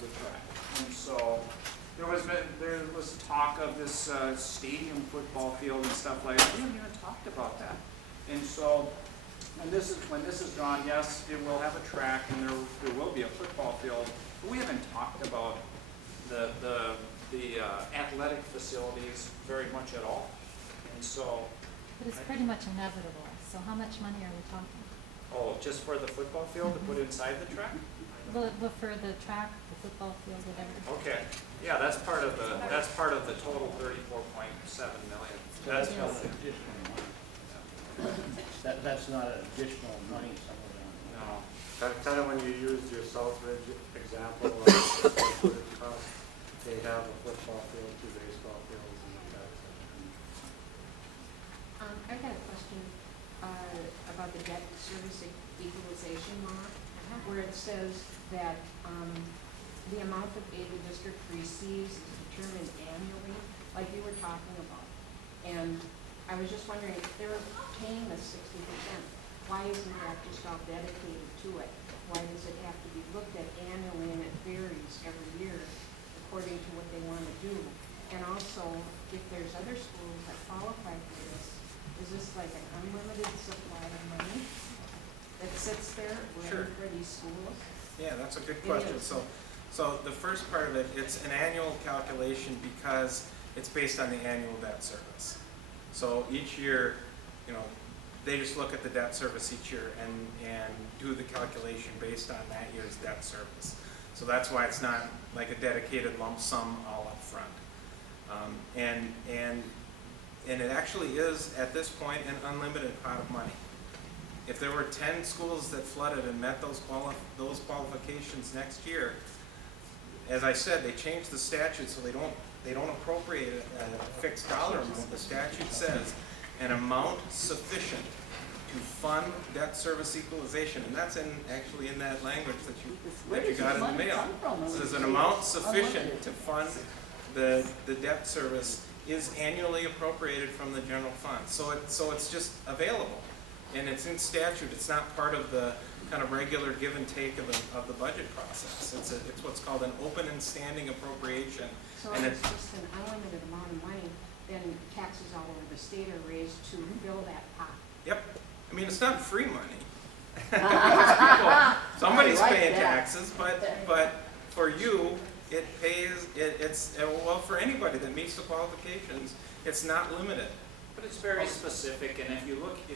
the track. And so there was talk of this stadium football field and stuff like that. We haven't even talked about that. And so when this is drawn, yes, it will have a track and there will be a football field, but we haven't talked about the athletic facilities very much at all. And so, But it's pretty much inevitable, so how much money are we talking? oh, just for the football field to put inside the track? Well, for the track, the football field, whatever. Okay, yeah, that's part of the total 34.7 million. That's Yes. built in. That's not an additional money somewhere down the line. No. Kind of when you used your Southridge example of what it costs, they have a football field, 2 baseball fields, and that's I got a question about the debt service equalization law, where it says that the amount of aid the district receives is determined annually, like you were talking about. And I was just wondering, if they're paying us 60%, why isn't that just all dedicated to it? Why does it have to be looked at annually and it varies every year according to what they want to do? And also, if there's other schools that qualify for this, is this like an unlimited supply of money that sits there Sure. ready for these schools? Yeah, that's a good It question. is. So the first part of it, it's an annual calculation because it's based on the annual debt service. So each year, you know, they just look at the debt service each year and do the calculation based on that year's debt service. So that's why it's not like a dedicated lump sum all up front. And it actually is, at this point, an unlimited pot of money. If there were 10 schools that flooded and met those qualifications next year, as I said, they changed the statute so they don't appropriate a fixed dollar amount. The statute says an amount sufficient to fund debt service equalization, and that's actually in that language that you got in the mail. It says an amount sufficient to fund the debt service is annually appropriated from the general fund. So it's just available, and it's in statute. It's not part of the kind of regular give and take of the budget process. It's what's called an open and standing appropriation. So and it's just an unlimited amount of money then taxes all over the state are raised to fill that pot. Yep. I mean, it's not free money. Because people, somebody's I like paying that. taxes, but for you, it pays, it's, well, for anybody that meets the qualifications, it's not limited. But it's very specific, and if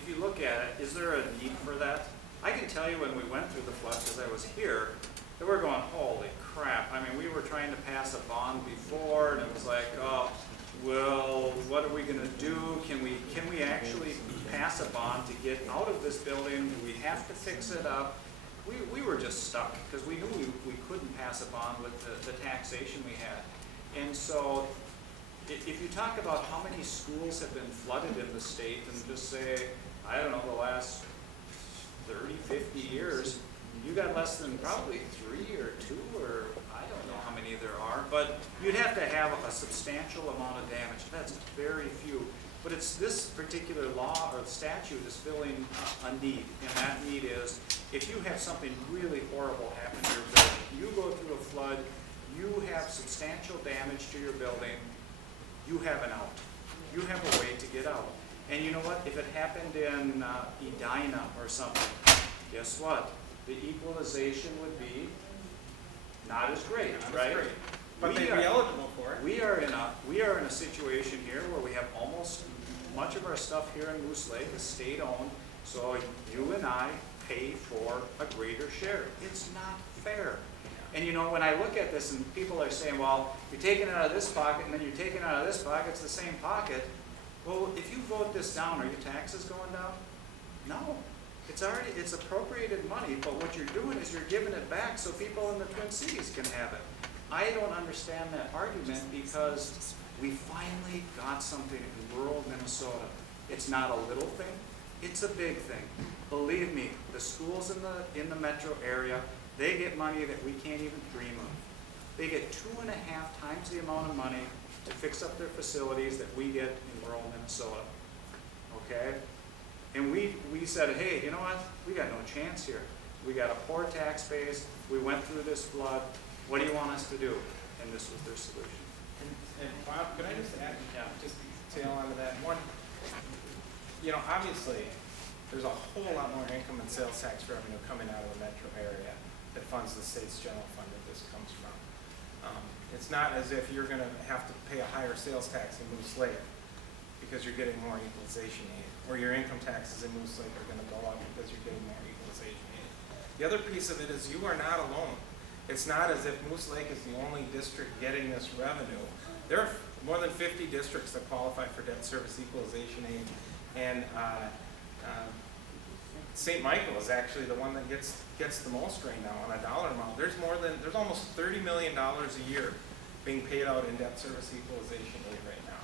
you look at it, is there a need for that? I can tell you when we went through the flood, because I was here, that we're going, holy crap. I mean, we were trying to pass a bond before, and it was like, oh, well, what are we gonna do? Can we actually pass a bond to get out of this building? Do we have to fix it up? We were just stuck, because we knew we couldn't pass a bond with the taxation we had. And so, if you talk about how many schools have been flooded in the state, and just say, I don't know, the last 30, 50 years, you got less than probably 3 or 2, or I don't know how many there are, but you'd have to have a substantial amount of damage. That's very few. But it's this particular law or statute is filling a need, and that need is, if you have something really horrible happen to your building, you go through a flood, you have substantial damage to your building, you have an out. You have a way to get out. And you know what? If it happened in Edina or something, guess what? The equalization would be not as great, Not as right? great. But We they'd are- be eligible for it. We are in a situation here where we have almost much of our stuff here in Moose Lake is state-owned, so you and I pay for a greater share. It's not fair. And you know, when I look at this and people are saying, well, you're taking it out of this pocket and then you're taking it out of this pocket, it's the same pocket. Well, if you vote this down, are your taxes going down? No. It's appropriated money, but what you're doing is you're giving it back so people in the Twin Cities can have it. I don't understand that argument because we finally got something in rural Minnesota. It's not a little thing, it's a big thing. Believe me, the schools in the metro area, they get money that we can't even dream of. They get 2.5 times the amount of money to fix up their facilities that we get in rural Minnesota. Okay? And we said, hey, you know what? We got no chance here. We got a poor tax base. We went through this flood. What do you want us to do? And this was their solution. And Bob, could I just add, just tail onto that one? You know, obviously, there's a whole lot more income and sales tax revenue coming out of the metro area that funds the state's general fund that this comes from. It's not as if you're going to have to pay a higher sales tax in Moose Lake because you're getting more equalization aid, or your income taxes in Moose Lake are going to go up because you're getting more equalization aid. The other piece of it is you are not alone. It's not as if Moose Lake is the only district getting this revenue. There are more than 50 districts that qualify for debt service equalization aid, and St. Michael is actually the one that gets the most right now on a dollar amount. There's almost $30 million a year being paid out in debt service equalization aid right now,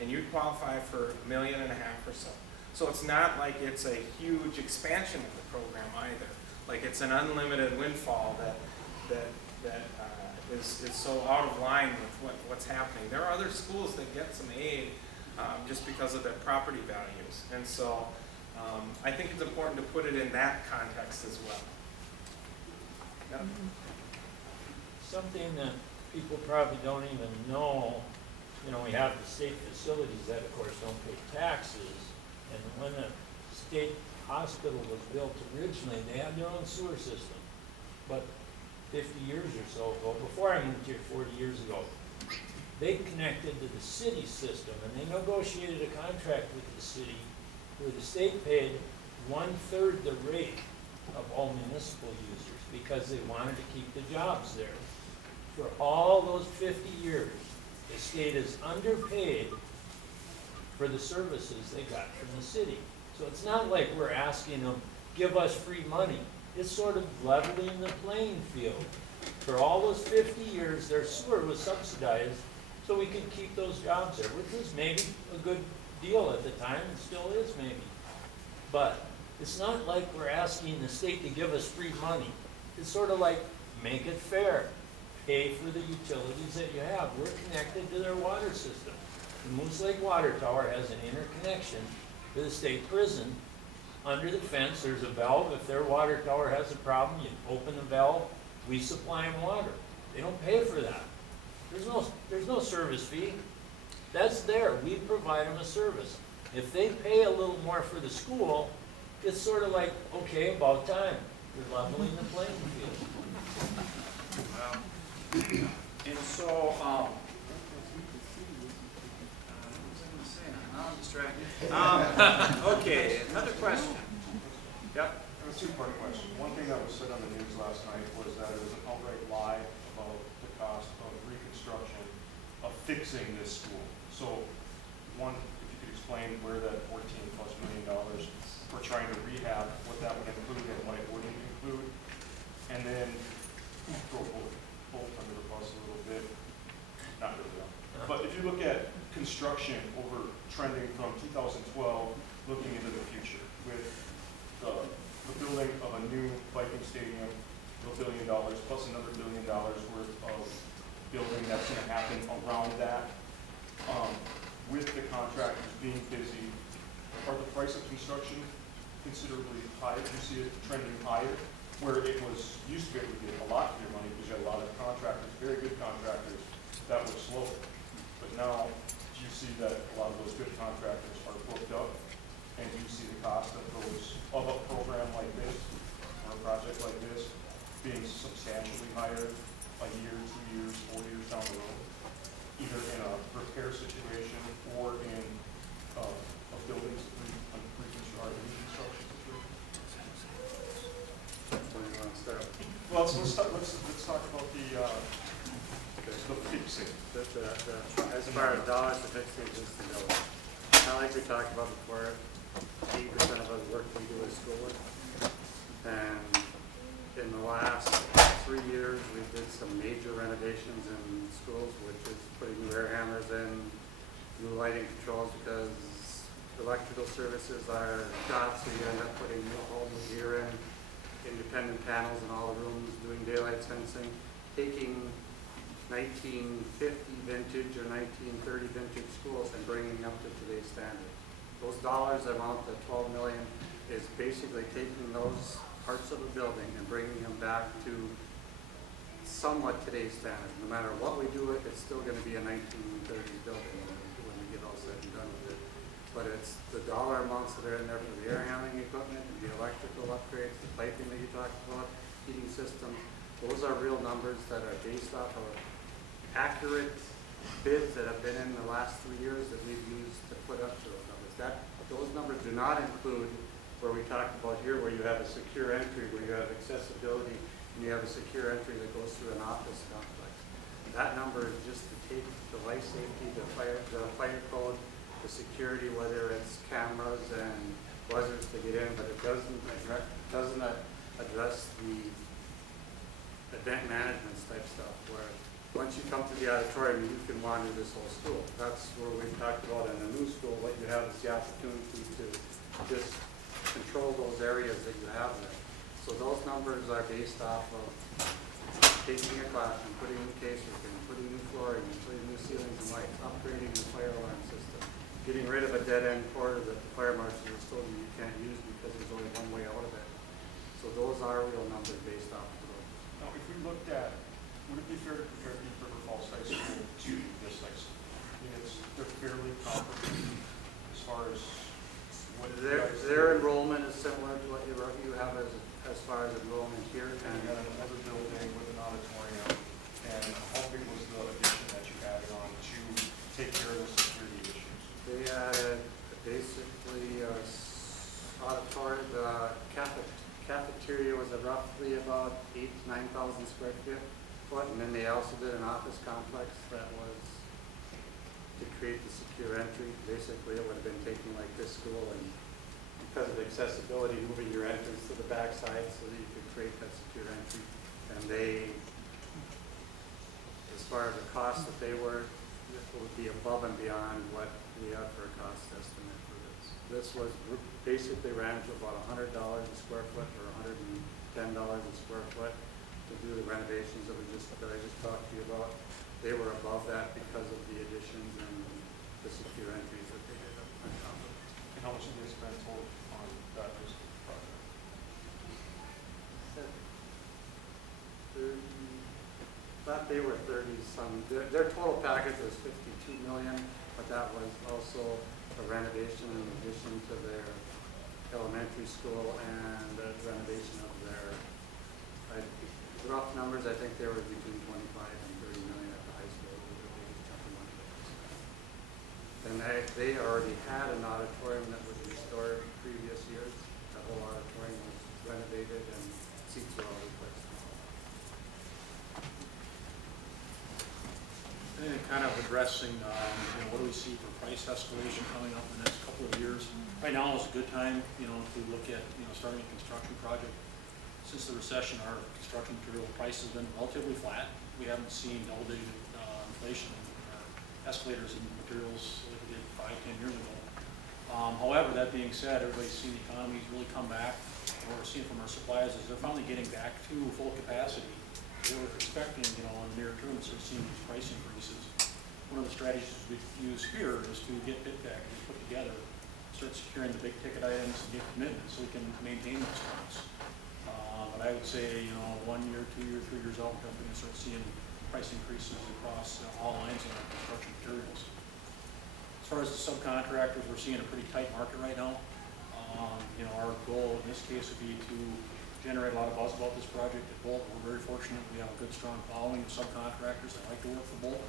and you'd qualify for $1.5 million or so. So it's not like it's a huge expansion of the program either. Like it's an unlimited windfall that is so out of line with what's happening. There are other schools that get some aid just because of their property values, and so I think it's important to put it in that context as well. Yep. Something that people probably don't even know, you know, we have the state facilities that of course don't pay taxes, and when the state hospital was built originally, they had their own sewer system. But 50 years or so ago, before I moved here 40 years ago, they connected to the city system, and they negotiated a contract with the city where the state paid 1/3 the rate of all municipal users because they wanted to keep the jobs there. For all those 50 years, the state is underpaid for the services they got from the city. So it's not like we're asking them, give us free money. It's sort of leveling the playing field. For all those 50 years, their sewer was subsidized so we could keep those jobs there, which was maybe a good deal at the time, and still is maybe. But it's not like we're asking the state to give us free money. It's sort of like, make it fair. Pay for the utilities that you have. We're connected to their water system. The Moose Lake Water Tower has an interconnection to the state prison. Under the fence, there's a valve. If their water tower has a problem, you open the valve, we supply them water. They don't pay for that. There's no service fee. That's there, we provide them a service. If they pay a little more for the school, it's sort of like, okay, about time, you're leveling the playing field. And so, what was I gonna say? Now I'm distracted. Okay, another question. Yep. A two-part question. One thing that was said on the news last night was that it was an outright lie about the cost of reconstruction of fixing this school. So, one, if you could explain where that $14+ million we're trying to rehab, what that would include and what it wouldn't include. And then throw both under the bus a little bit. Not really, though. But if you look at construction over trending from 2012, looking into the future with the building of a new Viking stadium, $1 billion, plus another $1 billion worth of building that's going to happen around that. With the contractors being busy, are the price of construction considerably higher? Do you see it trending higher? Where it was, used to be able to get a lot for your money because you had a lot of contractors, very good contractors, that were slow. But now, do you see that a lot of those good contractors are booked up? And do you see the cost of a program like this, or a project like this, being substantially higher a year, 2 years, 4 years down the road? Either in a repair situation or in a building reconstruction situation? Where do you want to start? Well, let's talk about the fixing. As far as dollars to fix the existing building, not like we talked about before, 80% of us work we do is school work. And in the last 3 years, we did some major renovations in schools, which is putting new air handlers in, new lighting controls, because electrical services are shot, so you end up putting all new gear in, independent panels in all the rooms, doing daylight sensing, taking 1950 vintage or 1930 vintage schools and bringing them to today's standard. Those dollars amount to $12 million is basically taking those parts of a building and bringing them back to somewhat today's standard. No matter what we do, it's still going to be a 1930s building when we get all said and done with it. But it's the dollar amounts that are in there for the air handling equipment, and the electrical upgrades, the piping that you talked about, heating systems. Those are real numbers that are based off of accurate bids that have been in the last 3 years that we've used to put up to those numbers. Those numbers do not include where we talked about here, where you have a secure entry, where you have accessibility, and you have a secure entry that goes through an office complex. That number is just to take the life safety, the fire code, the security, whether it's cameras and buzzers to get in, but it doesn't address the event management type stuff, where once you come to the auditorium, you can wander this whole school. That's where we've talked about in the new school, what you have is the opportunity to just control those areas that you have there. So those numbers are based off of taking a classroom, putting new cases in, putting new flooring, and putting new ceilings and lights, upgrading the fire alarm system, getting rid of a dead-end corridor that the fire marshal has told you can't use because there's only one way out of it. So those are real numbers based off of those. Now, if we looked at, would it be fair to compare Deep River Falls High School to this high school? I mean, they're fairly comparable as far as what their enrollment is similar to what you have as far as enrollment here. And you had another building with an auditorium, and how big was the addition that you added on to take care of the security issues? They added basically auditorium, the cafeteria was roughly about 8,000 to 9,000 square foot, and then they also did an office complex that was to create the secure entry. Basically, it would have been taking like this school and because of accessibility, moving your entrance to the back side so that you could create that secure entry. And they, as far as the cost that they were, it would be above and beyond what we have for a cost estimate for this. This was basically ran to about $100 a square foot or $110 a square foot to do the renovations that I just talked to you about. They were above that because of the additions and the secure entries that they did on top of it. And how much did they spend total on that high school project? thought they were 30-some, their total package was 52 million, but that was also a renovation in addition to their elementary school and the renovation of their, rough numbers, I think they were between 25 and 30 million at the high school. It was the biggest chunk of money that was spent. And they already had an auditorium that was restored previous years. The whole auditorium was renovated and seats were all replaced. And kind of addressing, what do we see for price escalation coming up in the next couple of years? Right now is a good time, to look at, starting a construction project. Since the recession, our construction material price has been relatively flat. We haven't seen double-digit inflation in our escalators and materials like we did 5, 10 years ago. However, that being said, everybody's seen the economy's really come back. What we're seeing from our suppliers is they're finally getting back to full capacity. They were expecting, in the near term, to start seeing these price increases. One of the strategies we use here is to get bid packages put together, start securing the big ticket items and get commitments so we can maintain those costs. But I would say, 1 year, 2 year, 3 years out, we're going to start seeing price increases across all lines of our construction materials. As far as the subcontractors, we're seeing a pretty tight market right now. Our goal in this case would be to generate a lot of buzz about this project at Bolt. We're very fortunate. We have a good, strong following of subcontractors that like to work for Bolt.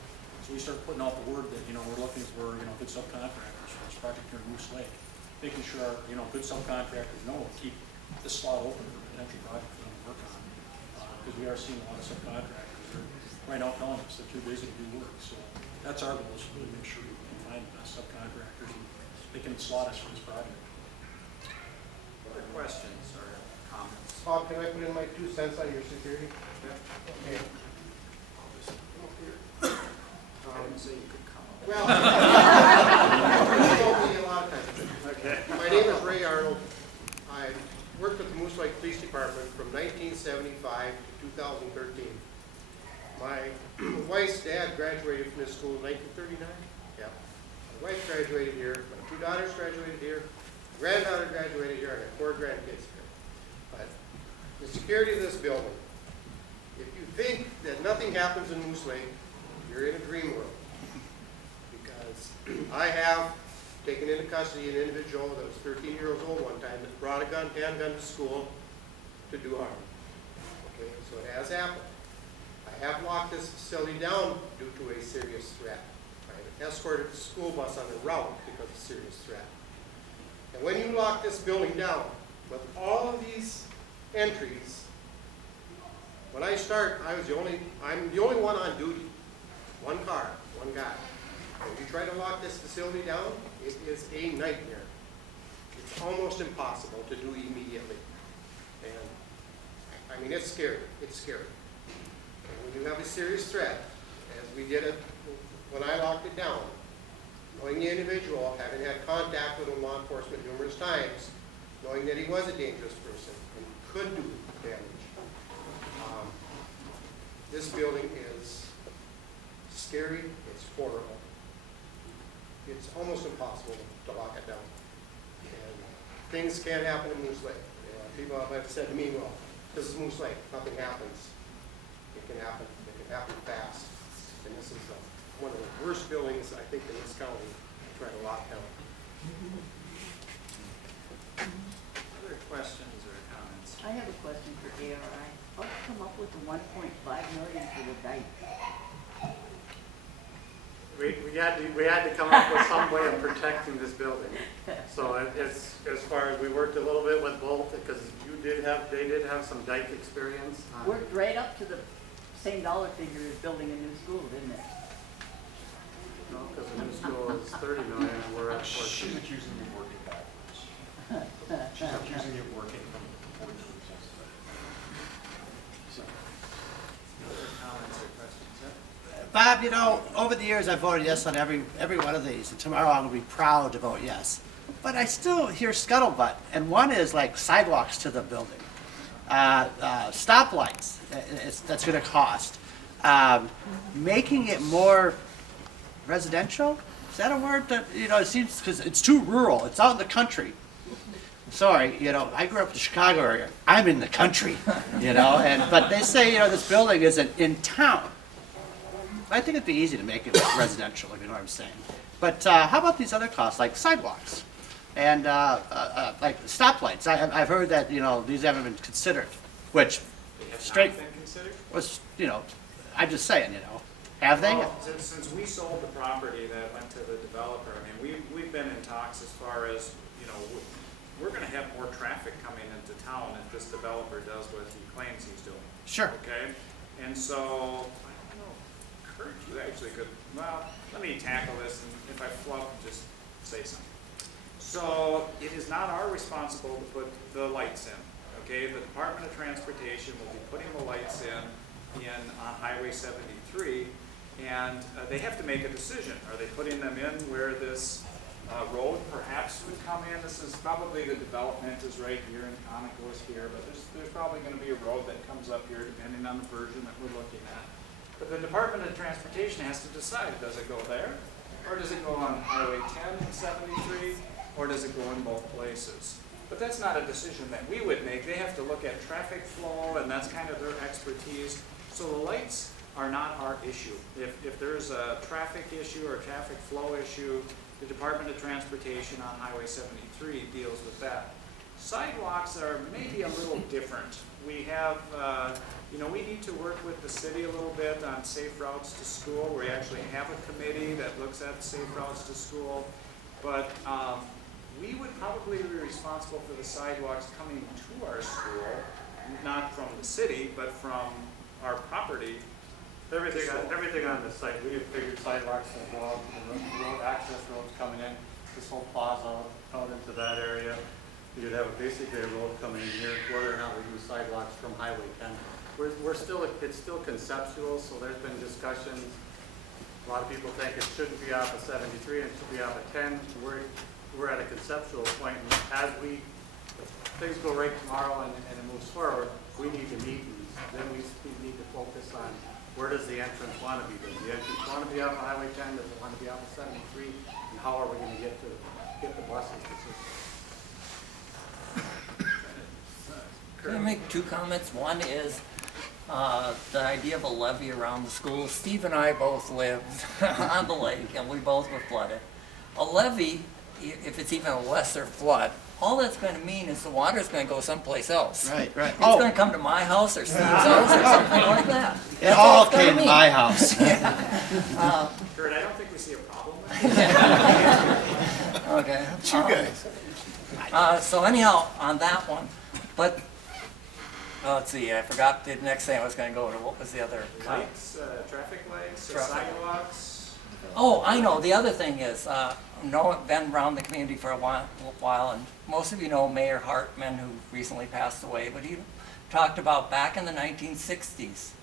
So we start putting out the word that, we're looking for, good subcontractors for this project here in Moose Lake. Making sure our, good subcontractors know to keep this slot open for potential project for them to work on. Because we are seeing a lot of subcontractors. They're right now telling us they're too busy to do work. So that's our goal, is to really make sure we can find the best subcontractors and they can slot us for this project. Other questions or comments? Bob, can I put in my 2 cents on your security? Okay. I didn't say you could come. Well, you told me a lot of times. Okay. My name is Ray Arnold. I worked with the Moose Lake Police Department from 1975 to 2013. My wife's dad graduated from this school in 1939. Yeah. My wife graduated here. My 2 daughters graduated here. My granddaughter graduated here. I got 4 grandkids here. But the security of this building, if you think that nothing happens in Moose Lake, you're in a dream world. Because I have taken into custody an individual that was 13 years old one time that brought a handgun to school to do harm. Okay, so it has happened. I have locked this facility down due to a serious threat. I escorted the school bus on the route because of serious threat. And when you lock this building down with all of these entries, when I start, I'm the only one on duty. 1 car, 1 guy. If you try to lock this facility down, it is a nightmare. It's almost impossible to do immediately. And it's scary. It's scary. And when you have a serious threat, as we did it when I locked it down, knowing the individual, having had contact with law enforcement numerous times, knowing that he was a dangerous person and could do damage, this building is scary. It's horrible. It's almost impossible to lock it down. And things can happen in Moose Lake. People have said to me, well, this is Moose Lake. Nothing happens. It can happen. It can happen fast. And this is one of the worst buildings, I think, in this county to try to lock down. Other questions or comments? I have a question for ARI. How'd you come up with the 1.5 million for the dike? We had to come up with some way of protecting this building. So it's, as far as we worked a little bit with Bolt, because they did have some dike experience. Worked right up to the same dollar figure as building a new school, didn't it? No, because the new school is 30 million and we're at 14. She's accusing you of working backwards. She's accusing you of working from 40 to Other comments or questions? Bob, over the years I've voted yes on every one of these, and tomorrow I'm going to be proud to vote yes. But I still hear scuttlebutt, and one is like sidewalks to the building, stoplights. That's going to cost. Making it more residential. Is that a word that it seems, because it's too rural. It's out in the country. Sorry, I grew up in the Chicago area. I'm in the country, but they say this building isn't in town. I think it'd be easy to make it residential, if you know what I'm saying. But how about these other costs, like sidewalks and like stoplights? I've heard that, you know, these haven't been considered, which They have straight not been considered? was, you know, I'm just saying, you know, have they? Well, since we sold the property that went to the developer, I mean, we've been in talks as far as, you know, we're gonna have more traffic coming into town if this developer does what he claims he's doing. Sure. Okay? And so, I don't know, Kurt, you actually could, well, let me tackle this, and if I flub, just say something. So, it is not our responsible to put the lights in, okay? The Department of Transportation will be putting the lights in on Highway 73, and they have to make a decision. Are they putting them in where this road perhaps would come in? This is probably, the development is right here and Conoco is here, but there's probably gonna be a road that comes up here depending on the version that we're looking at. But the Department of Transportation has to decide, does it go there? Or does it go on Highway 10 and 73? Or does it go in both places? But that's not a decision that we would make. They have to look at traffic flow, and that's kind of their expertise. So the lights are not our issue. If there's a traffic issue or a traffic flow issue, the Department of Transportation on Highway 73 deals with that. Sidewalks are maybe a little different. We have, you know, we need to work with the city a little bit on safe routes to school. We actually have a committee that looks at safe routes to school. But we would probably be responsible for the sidewalks coming to our school, not from the city, but from our property. Everything on the site, we have figured sidewalks that go out, and road access roads coming in, this whole plaza out into that area. You'd have basically a road coming in here, whether or not we do sidewalks from Highway 10. We're still, it's still conceptual, so there's been discussions. A lot of people think it shouldn't be off of 73 and it should be off of 10. We're at a conceptual point, and as if things go right tomorrow and it moves forward, we need to meet, and then we need to focus on where does the entrance want to be? Does the entrance want to be off of Highway 10? Does it want to be off of 73? And how are we going to get the buses to Can I make two comments? One is the idea of a levee around the school. Steve and I both lived on the lake, and we both were flooded. A levee, if it's even a lesser flood, all that's going to mean is the water's going to go someplace else. Right. It's going to come to my house or Steve's house or something like that. It all came to my house. Kurt, I don't think we see a problem with it. Okay. It's you guys. So anyhow, on that one, but let's see, I forgot the next thing I was going to go to. What was the other? Lights, traffic lights, Traffic. sidewalks. Oh, I know. The other thing is, been around the community for a while, and most of you know Mayor Hartman, who recently passed away, but he talked about back in the 1960s,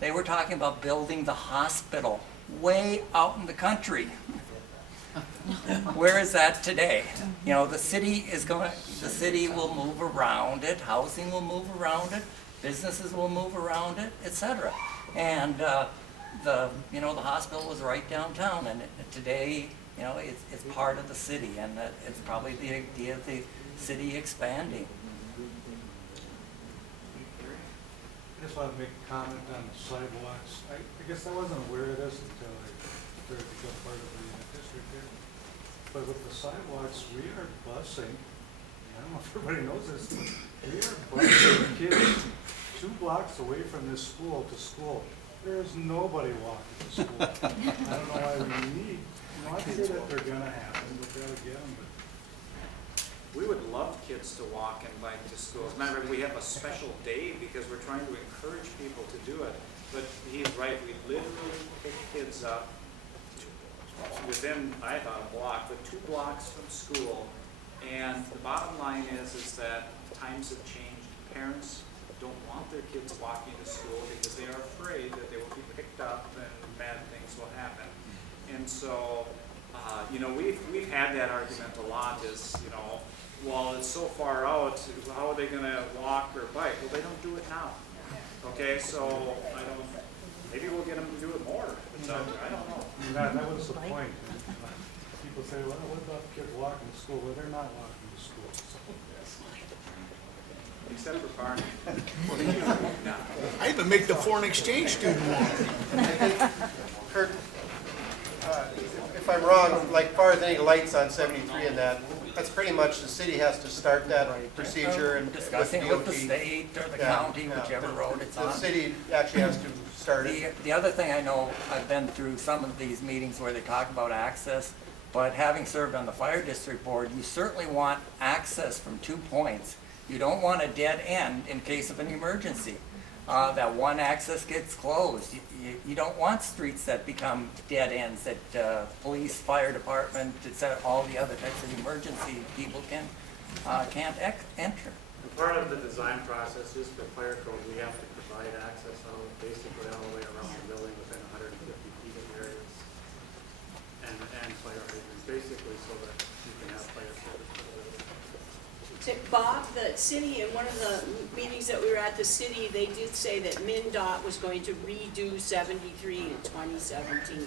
they were talking about building the hospital way out in the country. Where is that today? You know, the city will move around it, housing will move around it, businesses will move around it, etc. And the hospital was right downtown, and today, you know, it's part of the city, and it's probably the idea of the city expanding. I just want to make a comment on the sidewalks. I guess I wasn't aware of this until I started to become part of the district here. But with the sidewalks, we are busing, I don't know if everybody knows this, we are busing kids 2 blocks away from this school to school. There's nobody walking to school. I don't know why we need, not sure that they're gonna happen, but we gotta get them, but We would love kids to walk and bike to school. As a matter of fact, we have a special day because we're trying to encourage people to do it. But he's right, we literally pick kids up within, I thought, a block, but 2 blocks from school. And the bottom line is that times have changed. Parents don't want their kids walking to school because they are afraid that they will be picked up and bad things will happen. And so, you know, we've had that argument a lot is, you know, well, it's so far out, how are they going to walk or bike? Well, they don't do it now. Okay, so maybe we'll get them to do it more. It's out there. I don't know. I mean, that was the point. People say, well, what about the kids walking to school? Well, they're not walking to school. So. Except for Barney. I even make the foreign exchange student walk. wrong, like far as any lights on 73 and that's pretty much the city has to start that procedure and Discussing with the DOT. state or the Yeah, county, yeah. whichever road it's on. The city actually has to start it. The other thing I know, I've been through some of these meetings where they talk about access, but having served on the fire district board, you certainly want access from 2 points. You don't want a dead end in case of an emergency. That one access gets closed. You don't want streets that become dead ends that police, fire department, etc., all the other types of emergency people can't enter. And part of the design process is for fire code, we have to provide access basically all the way around the building within 150 feet of areas and fire hydrants, basically so that you can have fire service. Bob, the city, in one of the meetings that we were at, the city, they did say that MnDOT was going to redo 73 in 2017.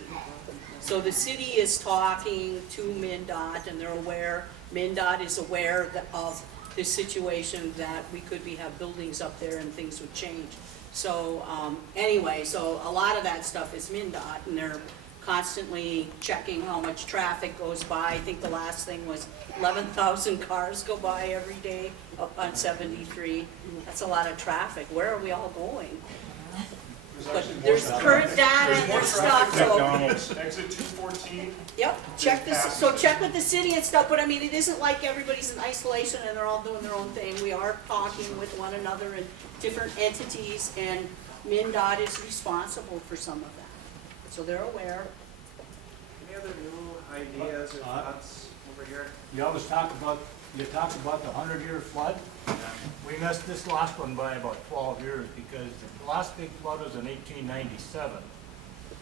So the city is talking to MnDOT, and they're aware, MnDOT is aware of the situation that we could have buildings up there and things would change. So anyway, so a lot of that stuff is MnDOT, and they're constantly checking how much traffic goes by. I think the last thing was 11,000 cars go by every day up on 73. That's a lot of traffic. Where are we all going? But there's current data and stuff, so. McDonald's, exit 214. Yep, check this, so check with the city and stuff, but I mean, it isn't like everybody's in isolation and they're all doing their own thing. We are talking with one another and different entities, and MnDOT is responsible for some of that. So they're aware. Any other new ideas or thoughts over here? You always talk about the 100-year flood. We missed this last one by about 12 years because the last big flood was in 1897.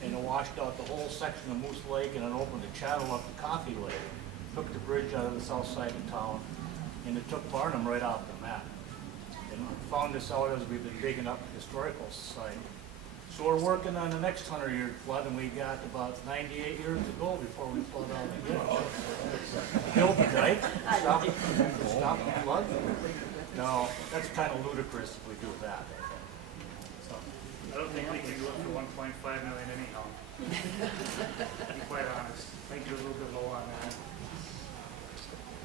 And it washed out the whole section of Moose Lake and it opened a channel up to Coffee Lake. Took the bridge out of the south side of town, and it took Barnum right off the map. And we found this out as we've been digging up the historical society. So we're working on the next 100-year flood, and we got about 98 years to go before we flood out again. Build the dike, stop the flood. No, that's kind of ludicrous if we do that. So, I don't think we can do it for 1.5 million anyhow. To be quite honest, I think you're a little bit low on that.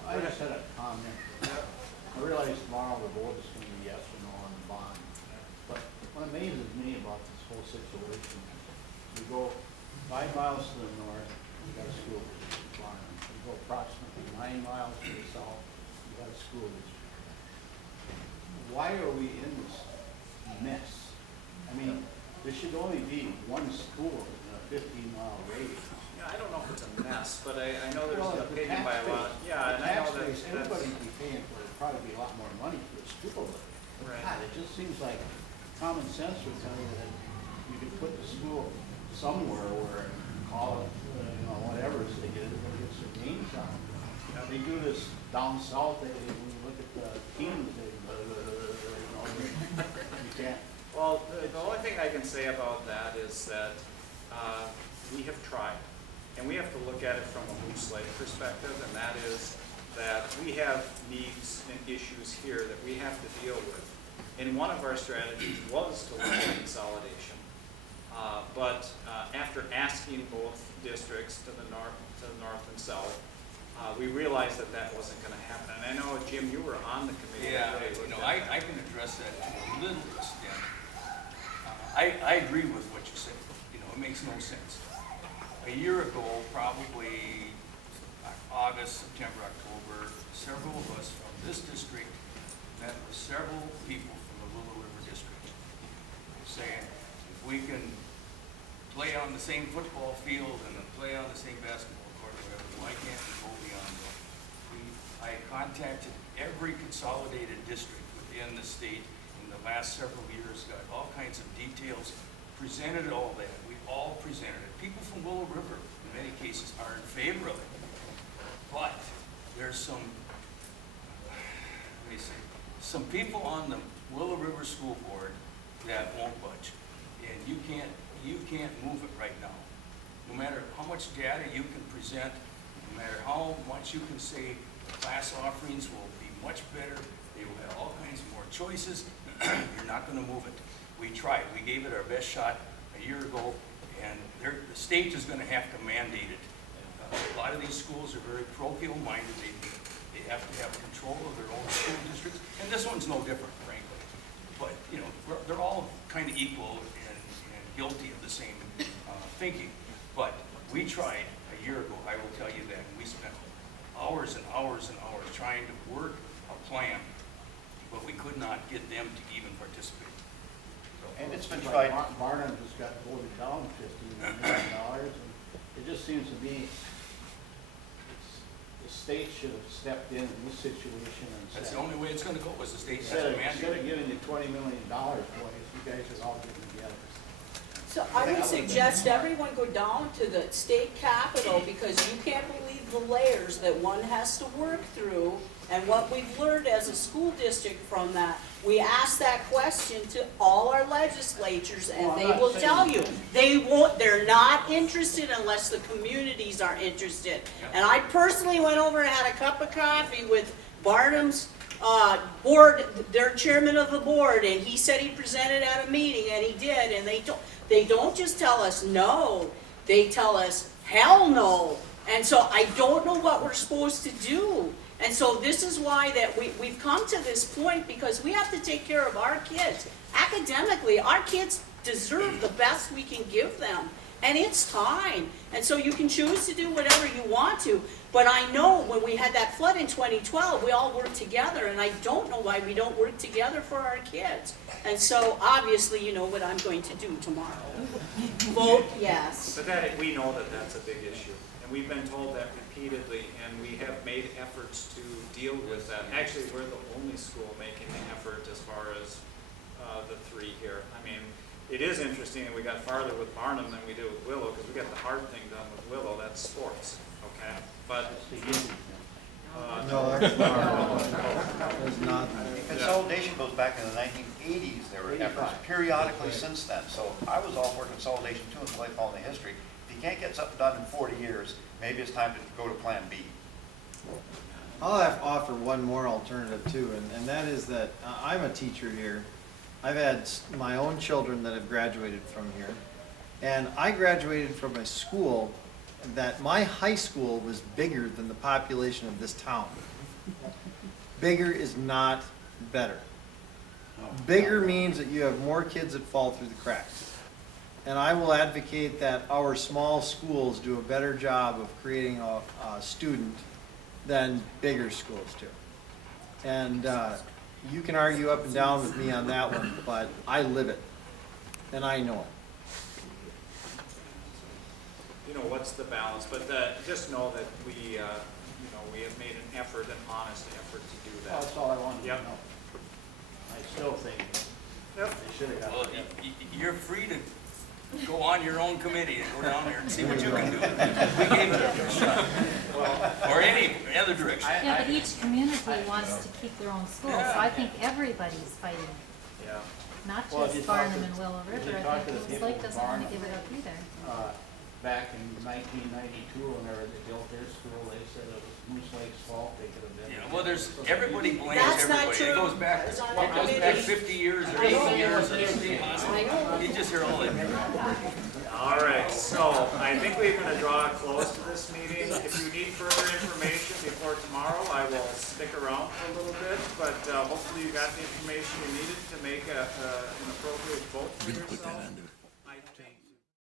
I just had a comment. I realize tomorrow the vote is going to be yes or no on the bond. But what amazes me about this whole situation is you go 5 miles to the north, you got a school district. You go approximately 9 miles to the south, you got a school district. Why are we in this mess? I mean, there should only be one school in a 15-mile radius. Yeah, I don't know if it's a mess, but I know there's an opinion by a lot. Yeah, and I know that. Everybody would be paying for it, probably be a lot more money for a school. But Right. God, it just seems like common sense would tell you that you could put the school somewhere where, call it, whatever, so they get some gains on it. They do this down south, when you look at the teams, you can't. Well, the only thing I can say about that is that we have tried. And we have to look at it from a Moose Lake perspective, and that is that we have needs and issues here that we have to deal with. And one of our strategies was to look at consolidation. But after asking both districts to the north and south, we realized that that wasn't going to happen. And I know, Jim, you were on the committee. Yeah, I can address that to a little extent. I agree with what you said. It makes no sense. A year ago, probably August, September, October, several of us from this district met with several people from the Willow River District saying, if we can play on the same football field and play on the same basketball court, whatever, why can't we go beyond that? I contacted every consolidated district within the state in the last several years, got all kinds of details, presented all that. We all presented it. People from Willow River, in many cases, are in favor of it. But there's some people on the Willow River School Board that won't budge. And you can't move it right now. No matter how much data you can present, no matter how much you can say, class offerings will be much better, they will have all kinds of more choices, you're not going to move it. We tried. We gave it our best shot a year ago, and the state is going to have to mandate it. A lot of these schools are very parochial-minded. They have to have control of their own school districts, and this one's no different, frankly. But, you know, they're all kind of equal and guilty of the same thinking. But we tried a year ago, I will tell you that, and we spent hours and hours and hours trying to work a plan, but we could not get them to even participate. So, And it's been Like tried. Barnum just got voted down $15 million, and it just seems to me the state should have stepped in this situation and said. that's the only way it's gonna go, is the state has Instead to of, mandate. instead of giving you $20 million, boys, you guys are all getting together. So I would suggest everyone go down to the state capitol, because you can't believe the layers that one has to work through. And what we've learned as a school district from that, we asked that question to all our legislatures, and Well, I'm they not will saying- tell you, they're not interested unless the communities are interested. And I personally went over and had a cup of coffee with Barnum's board, their chairman of the board, and he said he presented at a meeting, and he did, and they don't just tell us no, they tell us hell no. And so I don't know what we're supposed to do. And so this is why that we've come to this point, because we have to take care of our kids. Academically, our kids deserve the best we can give them. And it's time. And so you can choose to do whatever you want to. But I know when we had that flood in 2012, we all worked together, and I don't know why we don't work together for our kids. And so obviously you know what I'm going to do tomorrow. Vote yes. But that, we know that that's a big issue, and we've been told that repeatedly, and we have made efforts to deal with that. Actually, we're the only school making the effort as far as the three here. I mean, it is interesting that we got farther with Barnum than we did with Willow, because we got the hard thing done with Willow, that's sports, okay? But, No, that's not. Consolidation goes back in the 1980s. There were efforts periodically since then. So I was all for consolidation too until I found the history. If you can't get something done in 40 years, maybe it's time to go to Plan B. I'll have to offer one more alternative too, and that is that I'm a teacher here. I've had my own children that have graduated from here, and I graduated from a school that my high school was bigger than the population of this town. Bigger is not better. Bigger means that you have more kids that fall through the cracks. And I will advocate that our small schools do a better job of creating a student than bigger schools do. And you can argue up and down with me on that one, but I live it, and I know it. you know, what's the balance? But just know that we, you know, we have made an effort, an honest effort to do that. Well, that's all I wanted to Yep. know. I still think Yep. they should have got Well, it. you're free to go on your own committee and go down there and see what you can do. We gave it a shot. Or any other direction. Yeah, but each community wants to keep their own schools, so I think everybody's fighting, Yeah. not Well, if you just talk Barnum to- and Willow if you River. talk I to the think people Lake in doesn't want to Barnum, give it up either. Back in 1992, whenever they built their school, they said it was Moose Lake's fault, they could have been. Yeah, well, there's, everybody blames That's not everybody. It true. goes back, I was on it that goes back committee. 50 years or I know. 80 years. of the state I hospital. know. You just hear all that. All right, so I think we're going to draw a close to this meeting. If you need further information before tomorrow, I will stick around for a little bit, but hopefully you got the information you needed to make an appropriate vote for yourself.